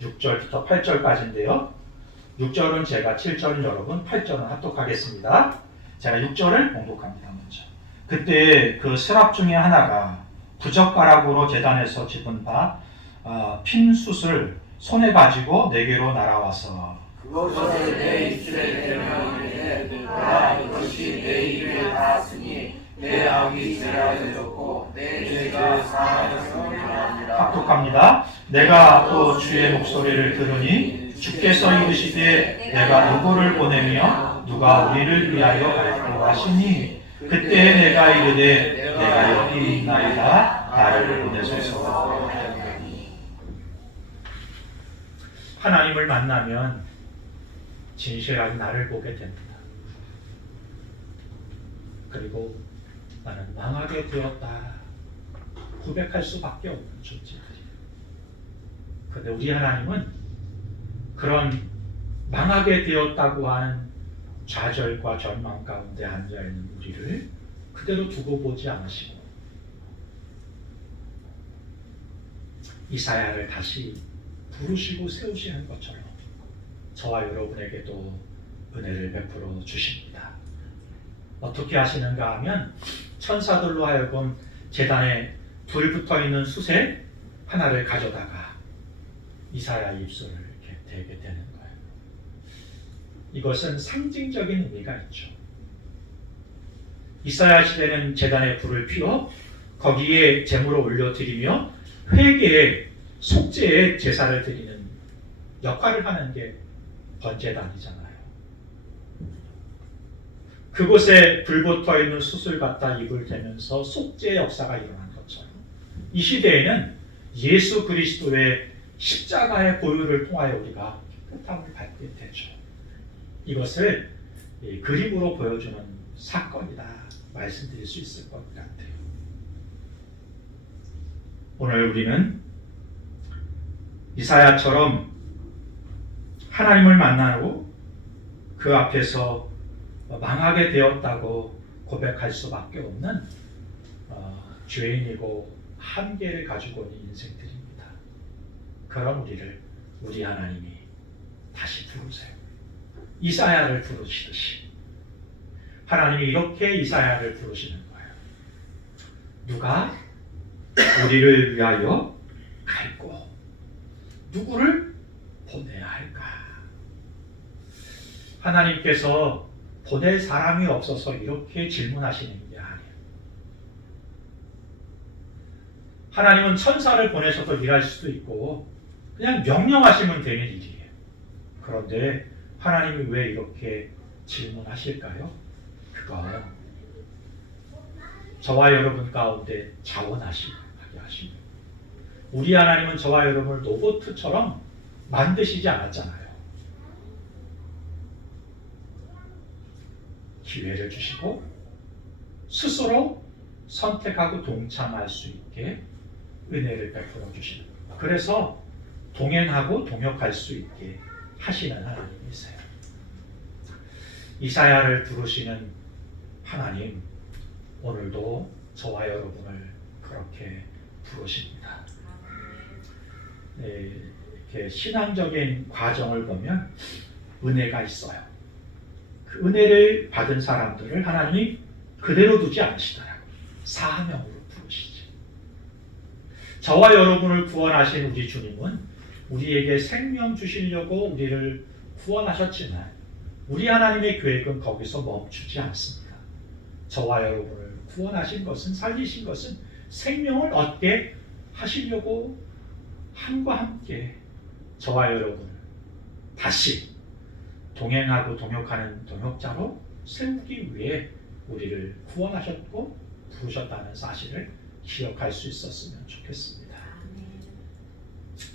거예요. 6절부터 8절까지인데요. 6절은 제가, 7절은 여러분, 8절은 합독하겠습니다. 제가 6절을 봉독합니다. 먼저. 그때 그 스랍 중에 하나가 부젓가락으로 제단에서 집은 바 핀 숯을 손에 가지고 내게로 날아와서 그것을 내 입술에 대면 이것이 내 입에 닿았으니 내 악이 죄라졌고 내 죄가 사하였음이라 하니라. 합독합니다. 내가 또 주의 목소리를 들으니 주께서 이르시되 내가 누구를 보내며 누가 우리를 위하여 갈까 하시니 그때 내가 이르되 내가 여기 있나이다, 나를 보내소서. 하나님을 만나면 진실하게 나를 보게 됩니다. 그리고 나는 망하게 되었다 고백할 수밖에 없는 존재들이에요. 그런데 우리 하나님은 그런 망하게 되었다고 하는 좌절과 절망 가운데 앉아있는 우리를 그대로 두고 보지 않으시고 이사야를 다시 부르시고 세우시는 것처럼 저와 여러분에게도 은혜를 베풀어 주십니다. 어떻게 하시는가 하면 천사들로 하여금 제단에 불 붙어 있는 숯에 하나를 가져다가 이사야의 입술을 이렇게 대게 되는 거예요. 이것은 상징적인 의미가 있죠. 이사야 시대는 제단에 불을 피워 거기에 제물을 올려드리며 회개의 속죄의 제사를 드리는 역할을 하는 게 번제단이잖아요. 그곳에 불 붙어 있는 숯을 갖다 입을 대면서 속죄의 역사가 일어난 것처럼 이 시대에는 예수 그리스도의 십자가의 보혈을 통하여 우리가 깨끗함을 받게 되죠. 이것을 그림으로 보여주는 사건이다 말씀드릴 수 있을 것 같아요. 오늘 우리는 이사야처럼 하나님을 만나고 그 앞에서 망하게 되었다고 고백할 수밖에 없는 죄인이고 한계를 가지고 있는 인생들입니다. 그럼 우리 하나님이 다시 부르세요. 이사야를 부르시듯이 하나님이 이렇게 이사야를 부르시는 거예요. 누가 우리를 위하여 갈고 누구를 보내야 할까? 하나님께서 보낼 사람이 없어서 이렇게 질문하시는 게 아니에요. 하나님은 천사를 보내셔서 일할 수도 있고 그냥 명령하시면 되는 일이에요. 그런데 하나님이 왜 이렇게 질문하실까요? 그건 저와 여러분 가운데 자원하시게 하시고 우리 하나님은 저와 여러분을 로봇처럼 만드시지 않았잖아요. 기회를 주시고 스스로 선택하고 동참할 수 있게 은혜를 베풀어 주시는 겁니다. 그래서 동행하고 동역할 수 있게 하시는 하나님이세요. 이사야를 부르시는 하나님, 오늘도 저와 여러분을 그렇게 부르십니다. 이렇게 신앙적인 과정을 보면 은혜가 있어요. 그 은혜를 받은 사람들을 하나님이 그대로 두지 않으시더라고요. 사명으로 부르시지. 저와 여러분을 구원하신 우리 주님은 우리에게 생명 주시려고 우리를 구원하셨지만 우리 하나님의 계획은 거기서 멈추지 않습니다. 저와 여러분을 구원하신 것은, 살리신 것은 생명을 얻게 하시려고 함과 함께 저와 여러분을 다시 동행하고 동역하는 동역자로 세우기 위해 우리를 구원하셨고 부르셨다는 사실을 기억할 수 있었으면 좋겠습니다.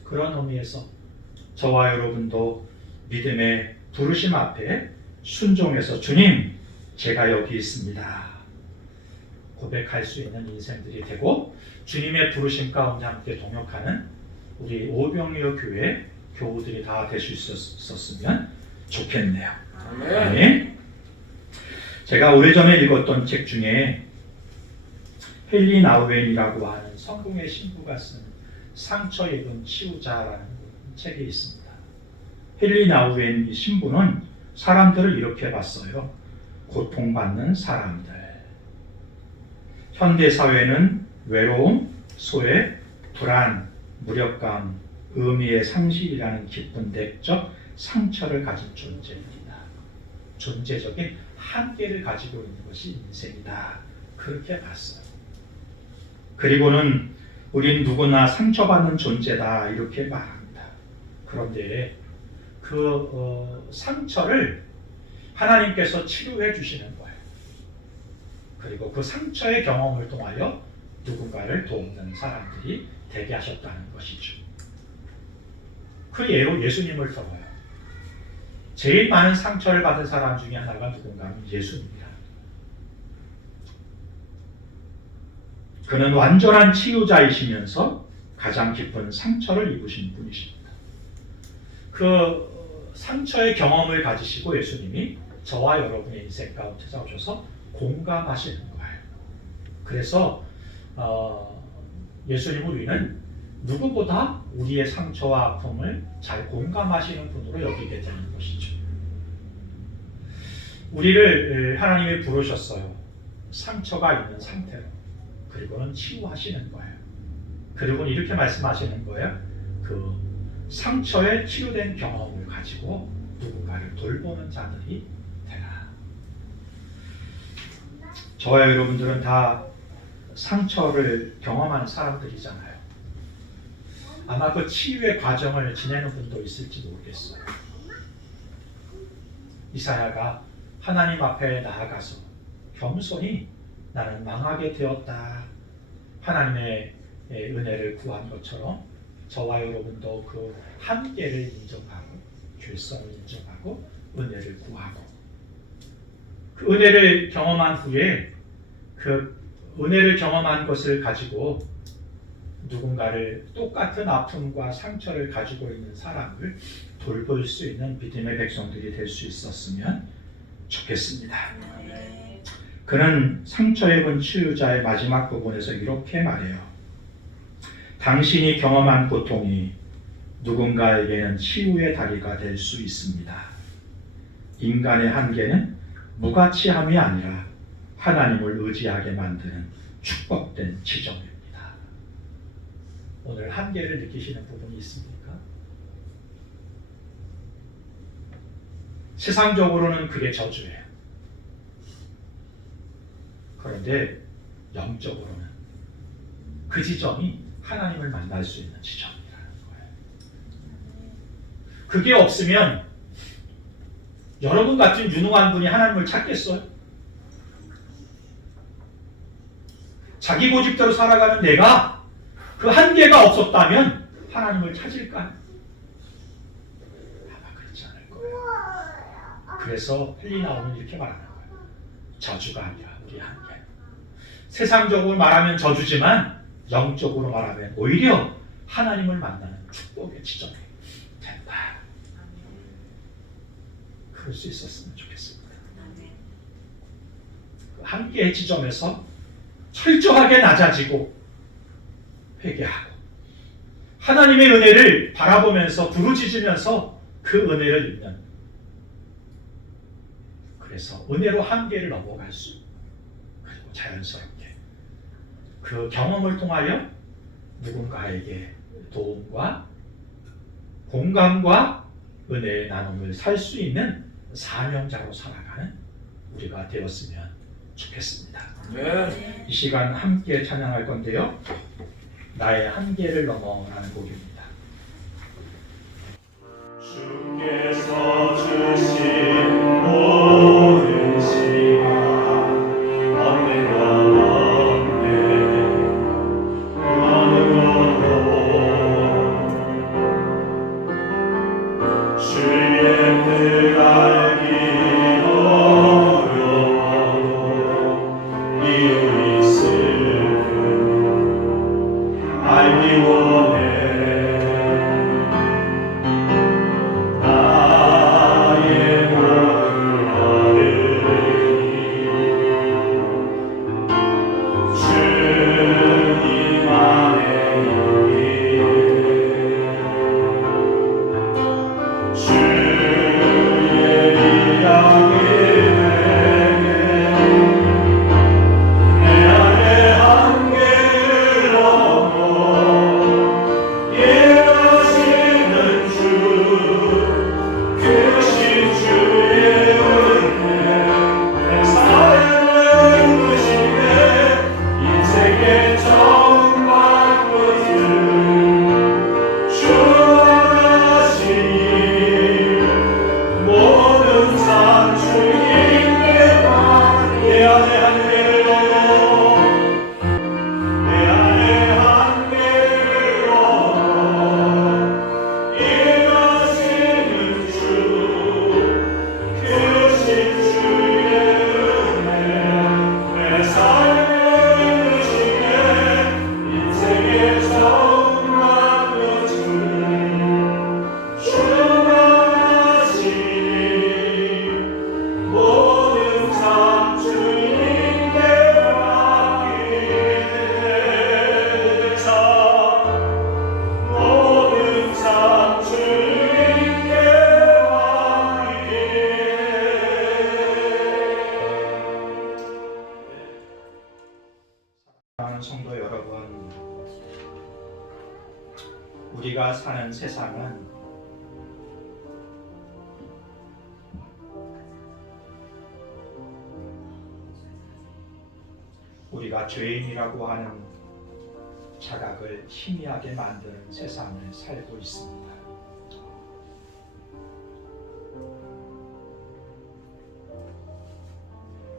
그런 의미에서 저와 여러분도 믿음의 부르심 앞에 순종해서 주님, 제가 여기 있습니다. 고백할 수 있는 인생들이 되고 주님의 부르심 가운데 함께 동역하는 우리 오병이어 교회 교우들이 다 될 수 있었으면 좋겠네요. 아멘. 제가 오래전에 읽었던 책 중에 헨리 나우엔이라고 하는 성공의 신부가 쓴 상처 입은 치유자라는 책이 있습니다. 헨리 나우엔 이 신부는 사람들을 이렇게 봤어요. 고통받는 사람들. 현대사회는 외로움, 소외, 불안, 무력감, 의미의 상실이라는 깊은 내적 상처를 가진 존재입니다. 존재적인 한계를 가지고 있는 것이 인생이다. 그렇게 봤어요. 그리고는 우린 누구나 상처받는 존재다. 이렇게 말합니다. 그런데 그 상처를 하나님께서 치료해 주시는 거예요. 그리고 그 상처의 경험을 통하여 누군가를 돕는 사람들이 되게 하셨다는 것이죠. 그 예로 예수님을 들어요. 제일 많은 상처를 받은 사람 중에 하나가 누군가 하면 예수님이라. 그는 완전한 치유자이시면서 가장 깊은 상처를 입으신 분이십니다. 그 상처의 경험을 가지시고 예수님이 저와 여러분의 인생 가운데 찾아오셔서 공감하시는 거예요. 그래서 예수님을 우리는 누구보다 우리의 상처와 아픔을 잘 공감하시는 분으로 여기게 되는 것이죠. 우리를 하나님이 부르셨어요. 상처가 있는 상태로. 그리고는 치유하시는 거예요. 그리고는 이렇게 말씀하시는 거예요. 그 상처에 치유된 경험을 가지고 누군가를 돌보는 자들이 되라. 저와 여러분들은 다 상처를 경험한 사람들이잖아요. 아마 그 치유의 과정을 지내는 분도 있을지 모르겠어요. 이사야가 하나님 앞에 나아가서 겸손히 나는 망하게 되었다. 하나님의 은혜를 구한 것처럼 저와 여러분도 그 한계를 인정하고 죄성을 인정하고 은혜를 구하고 그 은혜를 경험한 후에 그 은혜를 경험한 것을 가지고 누군가를 똑같은 아픔과 상처를 가지고 있는 사람을 돌볼 수 있는 믿음의 백성들이 될 수 있었으면 좋겠습니다. 그는 상처 입은 치유자의 마지막 부분에서 이렇게 말해요. 당신이 경험한 고통이 누군가에게는 치유의 다리가 될 수 있습니다. 인간의 한계는 무가치함이 아니라 하나님을 의지하게 만드는 축복된 지점입니다. 오늘 한계를 느끼시는 부분이 있습니까? 세상적으로는 그게 저주예요. 그런데 영적으로는 그 지점이 하나님을 만날 수 있는 지점이라는 거예요. 그게 없으면 여러분 같은 유능한 분이 하나님을 찾겠어요? 자기 고집대로 살아가는 내가 그 한계가 없었다면 하나님을 찾을까요? 아마 그렇지 않을 거예요. 그래서 헬리나오는 이렇게 말하는 거예요. 저주가 아니라 우리 한계. 세상적으로 말하면 저주지만 영적으로 말하면 오히려 하나님을 만나는 축복의 지점이 된다. 그럴 수 있었으면 좋겠습니다. 그 한계의 지점에서 철저하게 낮아지고 회개하고 하나님의 은혜를 바라보면서 부르짖으면서 그 은혜를 입는, 그래서 은혜로 한계를 넘어갈 수, 그리고 자연스럽게 그 경험을 통하여 누군가에게 도움과 공감과 은혜의 나눔을 살 수 있는 사명자로 살아가는 우리가 되었으면 좋겠습니다. 네. 이 시간 함께 찬양할 건데요. 나의 한계를 넘어라는 곡입니다. 주께서 주신 모든 시간 언제나 주의 뜻 알기 어려워도 이유 있음 알기 원해. 사랑하는 성도 여러분, 우리가 사는 세상은 우리가 죄인이라고 하는 자각을 희미하게 만드는 세상을 살고 있습니다.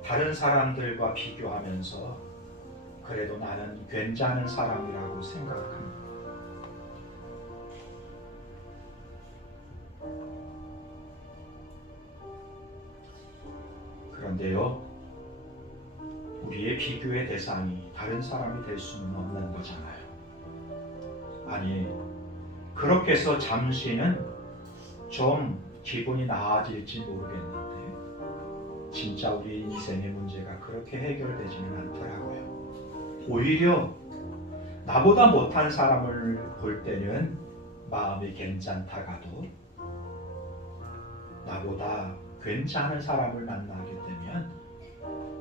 다른 사람들과 비교하면서 그래도 나는 괜찮은 사람이라고 생각합니다. 그런데요, 우리의 비교의 대상이 다른 사람이 될 수는 없는 거잖아요. 아니, 그렇게 해서 잠시는 좀 기분이 나아질지 모르겠는데 진짜 우리 인생의 문제가 그렇게 해결되지는 않더라고요. 오히려 나보다 못한 사람을 볼 때는 마음이 괜찮다가도 나보다 괜찮은 사람을 만나게 되면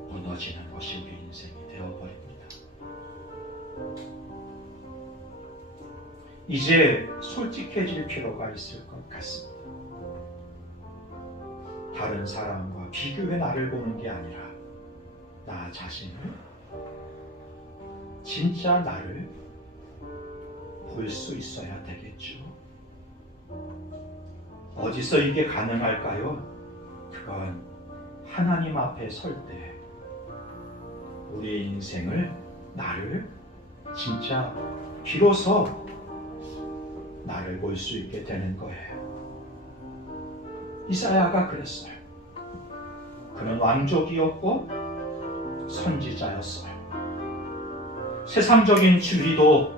무너지는 것이 우리 인생이 되어버립니다. 이제 솔직해질 필요가 있을 것 같습니다. 다른 사람과 비교해 나를 보는 게 아니라 나 자신을, 진짜 나를 볼 수 있어야 되겠죠. 어디서 이게 가능할까요? 그건 하나님 앞에 설 때 우리 인생을, 나를 진짜 비로소 나를 볼 수 있게 되는 거예요. 이사야가 그랬어요. 그는 왕족이었고 선지자였어요. 세상적인 지위도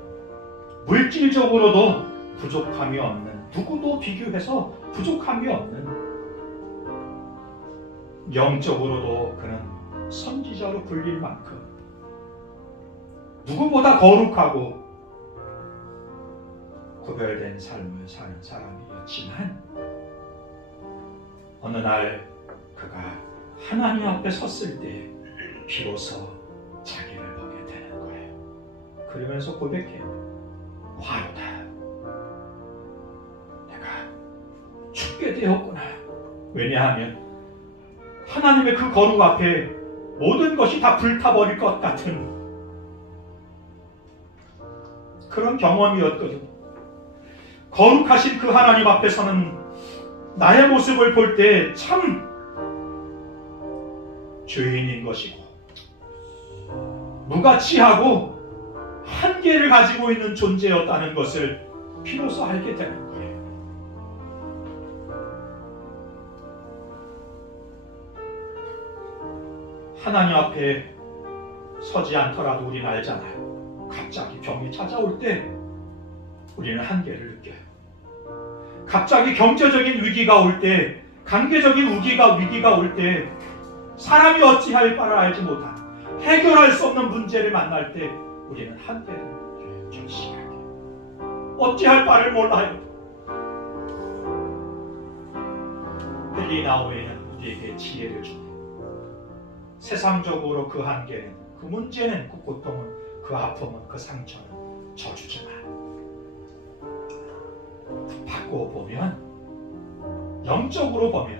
물질적으로도 부족함이 없는, 누구도 비교해서 부족함이 없는, 영적으로도 그는 선지자로 불릴 만큼 누구보다 거룩하고 구별된 삶을 사는 사람이었지만 어느 날 그가 하나님 앞에 섰을 때 비로소 자기를 보게 되는 거예요. 그러면서 고백해요. 화로다. 내가 죽게 되었구나. 왜냐하면 하나님의 그 거룩 앞에 모든 것이 다 불타버릴 것 같은 그런 경험이었거든요. 거룩하신 그 하나님 앞에서는 나의 모습을 볼 때 참 죄인인 것이고 무가치하고 한계를 가지고 있는 존재였다는 것을 비로소 알게 되는 거예요. 하나님 앞에 서지 않더라도 우리는 알잖아요. 갑자기 병이 찾아올 때 우리는 한계를 느껴요. 갑자기 경제적인 위기가 올 때, 관계적인 위기가 올 때 사람이 어찌할 바를 알지 못한, 해결할 수 없는 문제를 만날 때 우리는 한계를 느껴요. 절실하게 어찌할 바를 몰라요. 헬리나오에는 우리에게 지혜를 줍니다. 세상적으로 그 한계는, 그 문제는, 그 고통은, 그 아픔은, 그 상처는 저주지만 바꾸어 보면, 영적으로 보면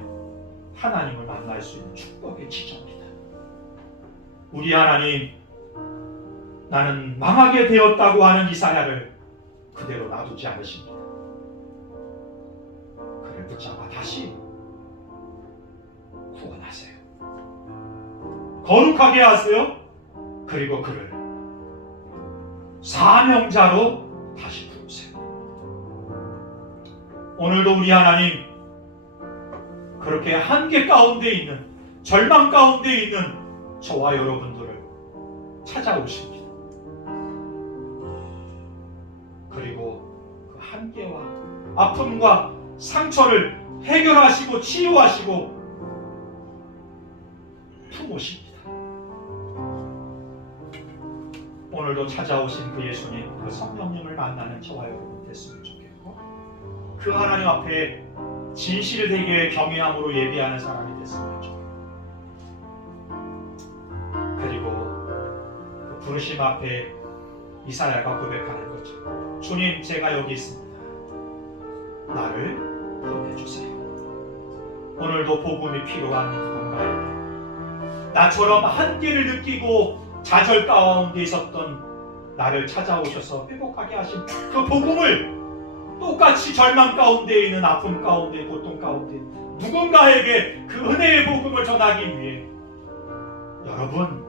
하나님을 만날 수 있는 축복의 지점입니다. 우리 하나님, 나는 망하게 되었다고 하는 이사야를 그대로 놔두지 않으십니다. 그를 붙잡아 다시 구원하세요. 거룩하게 하세요. 그리고 그를 사명자로 다시 부르세요. 오늘도 우리 하나님 그렇게 한계 가운데 있는, 절망 가운데 있는 저와 여러분들을 찾아오십니다. 그리고 그 한계와 아픔과 상처를 해결하시고 치유하시고 품으십니다. 오늘도 찾아오신 그 예수님, 그 성령님을 만나는 저와 여러분 됐으면 좋겠고, 그 하나님 앞에 진실되게 경외함으로 예비하는 사람이 됐으면 좋겠고, 그리고 그 부르심 앞에 이사야가 고백하는 거죠. 주님, 제가 여기 있습니다. 나를 보내주세요. 오늘도 복음이 필요한 누군가에게 나처럼 한계를 느끼고 좌절 가운데 있었던 나를 찾아오셔서 회복하게 하신 그 복음을 똑같이 절망 가운데 있는 아픔 가운데 고통 가운데 누군가에게 그 은혜의 복음을 전하기 위해 여러분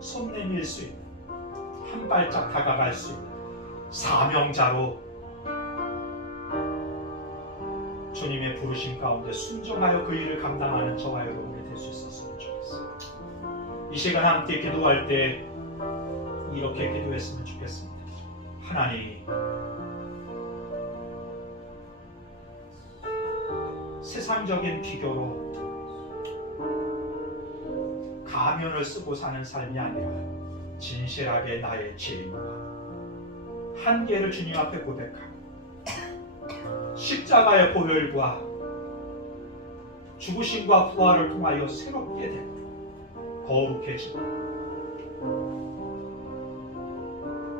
손 내밀 수 있는 한 발짝 다가갈 수 있는 사명자로 주님의 부르심 가운데 순종하여 그 일을 감당하는 저와 여러분이 될 수 있었으면 좋겠어요. 이 시간 함께 기도할 때 이렇게 기도했으면 좋겠습니다. 하나님, 세상적인 비교로 가면을 쓰고 사는 삶이 아니라 진실하게 나의 죄인과 한계를 주님 앞에 고백하고 십자가의 보혈과 죽으심과 부활을 통하여 새롭게 되고 거룩해지고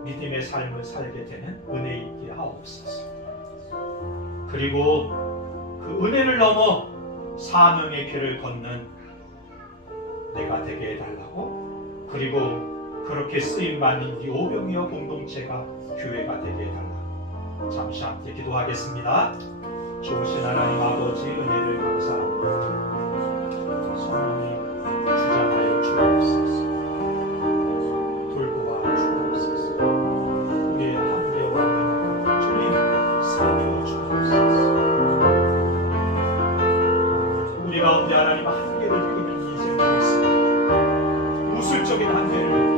믿음의 삶을 살게 되는 은혜 있게 하옵소서. 그리고 그 은혜를 넘어 사명의 길을 걷는 내가 되게 해달라고, 그리고 그렇게 쓰임받는 우리 오병이어 공동체가 교회가 되게 해달라고 잠시 함께 기도하겠습니다. 좋으신 하나님 아버지, 은혜를 감사합니다. 성령이 주장하여 주옵소서. 돌보아 주옵소서. 우리의 한계와 은혜를 주님 살펴 주옵소서. 우리 가운데 하나님 한계를 느끼는 인생이 있습니다. 우술적인 한계를 느끼고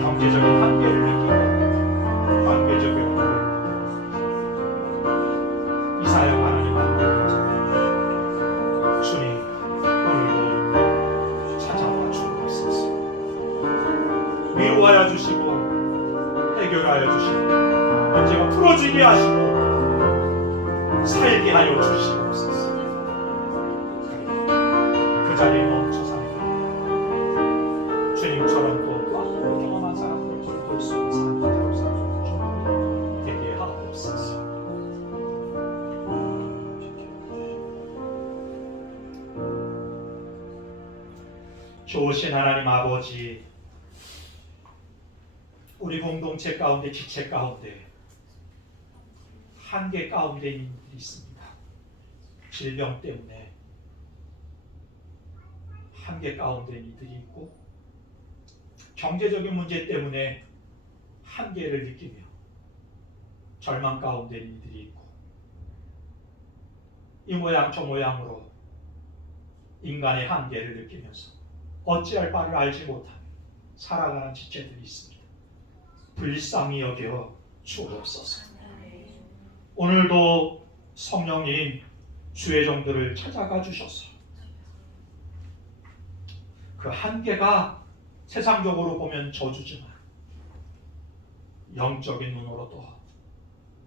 경제적인 한계를 느끼고 관계적인 이사야 하나님 앞에 주님 오늘도 찾아와 주옵소서. 위로하여 주시고 해결하여 주시고 문제가 풀어지게 하시고 살게 하여 주시옵소서. 그 자리에 멈춰 살게 주님처럼 또 경험한 사람들 좀 볼 수 있는 삶이 되고 좀 되게 하옵소서. 좋으신 하나님 아버지, 우리 공동체 가운데 지체 가운데 한계 가운데 있는 일이 있습니다. 질병 때문에 한계 가운데 있는 이들이 있고 경제적인 문제 때문에 한계를 느끼며 절망 가운데 있는 이들이 있고 이 모양 저 모양으로 인간의 한계를 느끼면서 어찌할 바를 알지 못하며 살아가는 지체들이 있습니다. 불쌍히 여겨 주옵소서. 오늘도 성령님 주의 종들을 찾아가 주셔서 그 한계가 세상적으로 보면 저주지만 영적인 눈으로도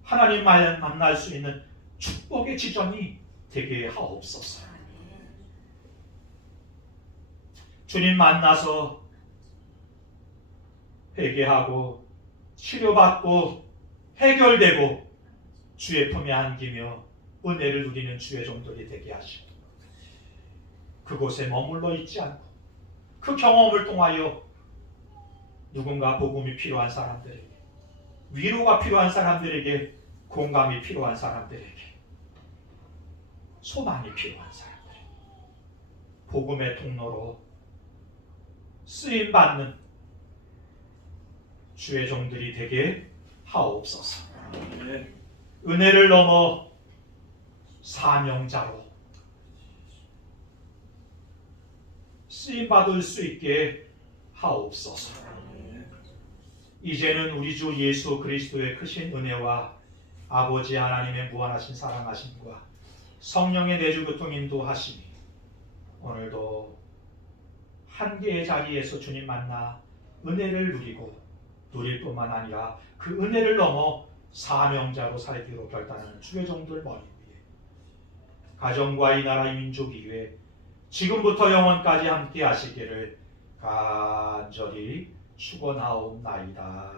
하나님 만날 수 있는 축복의 지점이 되게 하옵소서. 주님 만나서 회개하고 치료받고 해결되고 주의 품에 안기며 은혜를 누리는 주의 종들이 되게 하시고 그곳에 머물러 있지 않고 그 경험을 통하여 누군가 복음이 필요한 사람들에게, 위로가 필요한 사람들에게, 공감이 필요한 사람들에게, 소망이 필요한 사람들에게 복음의 통로로 쓰임받는 주의 종들이 되게 하옵소서. 은혜를 넘어 사명자로 쓰임받을 수 있게 하옵소서. 이제는 우리 주 예수 그리스도의 크신 은혜와 아버지 하나님의 무한하신 사랑하심과 성령의 내주교통 인도하심이 오늘도 한계의 자리에서 주님 만나 은혜를 누리고 누릴 뿐만 아니라 그 은혜를 넘어 사명자로 살기로 결단하는 주의 종들 머리 위에 가정과 이 나라 이 민족 위에 지금부터 영원까지 함께 하시기를 간절히 축원하옵나이다.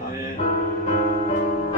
아멘. 아멘.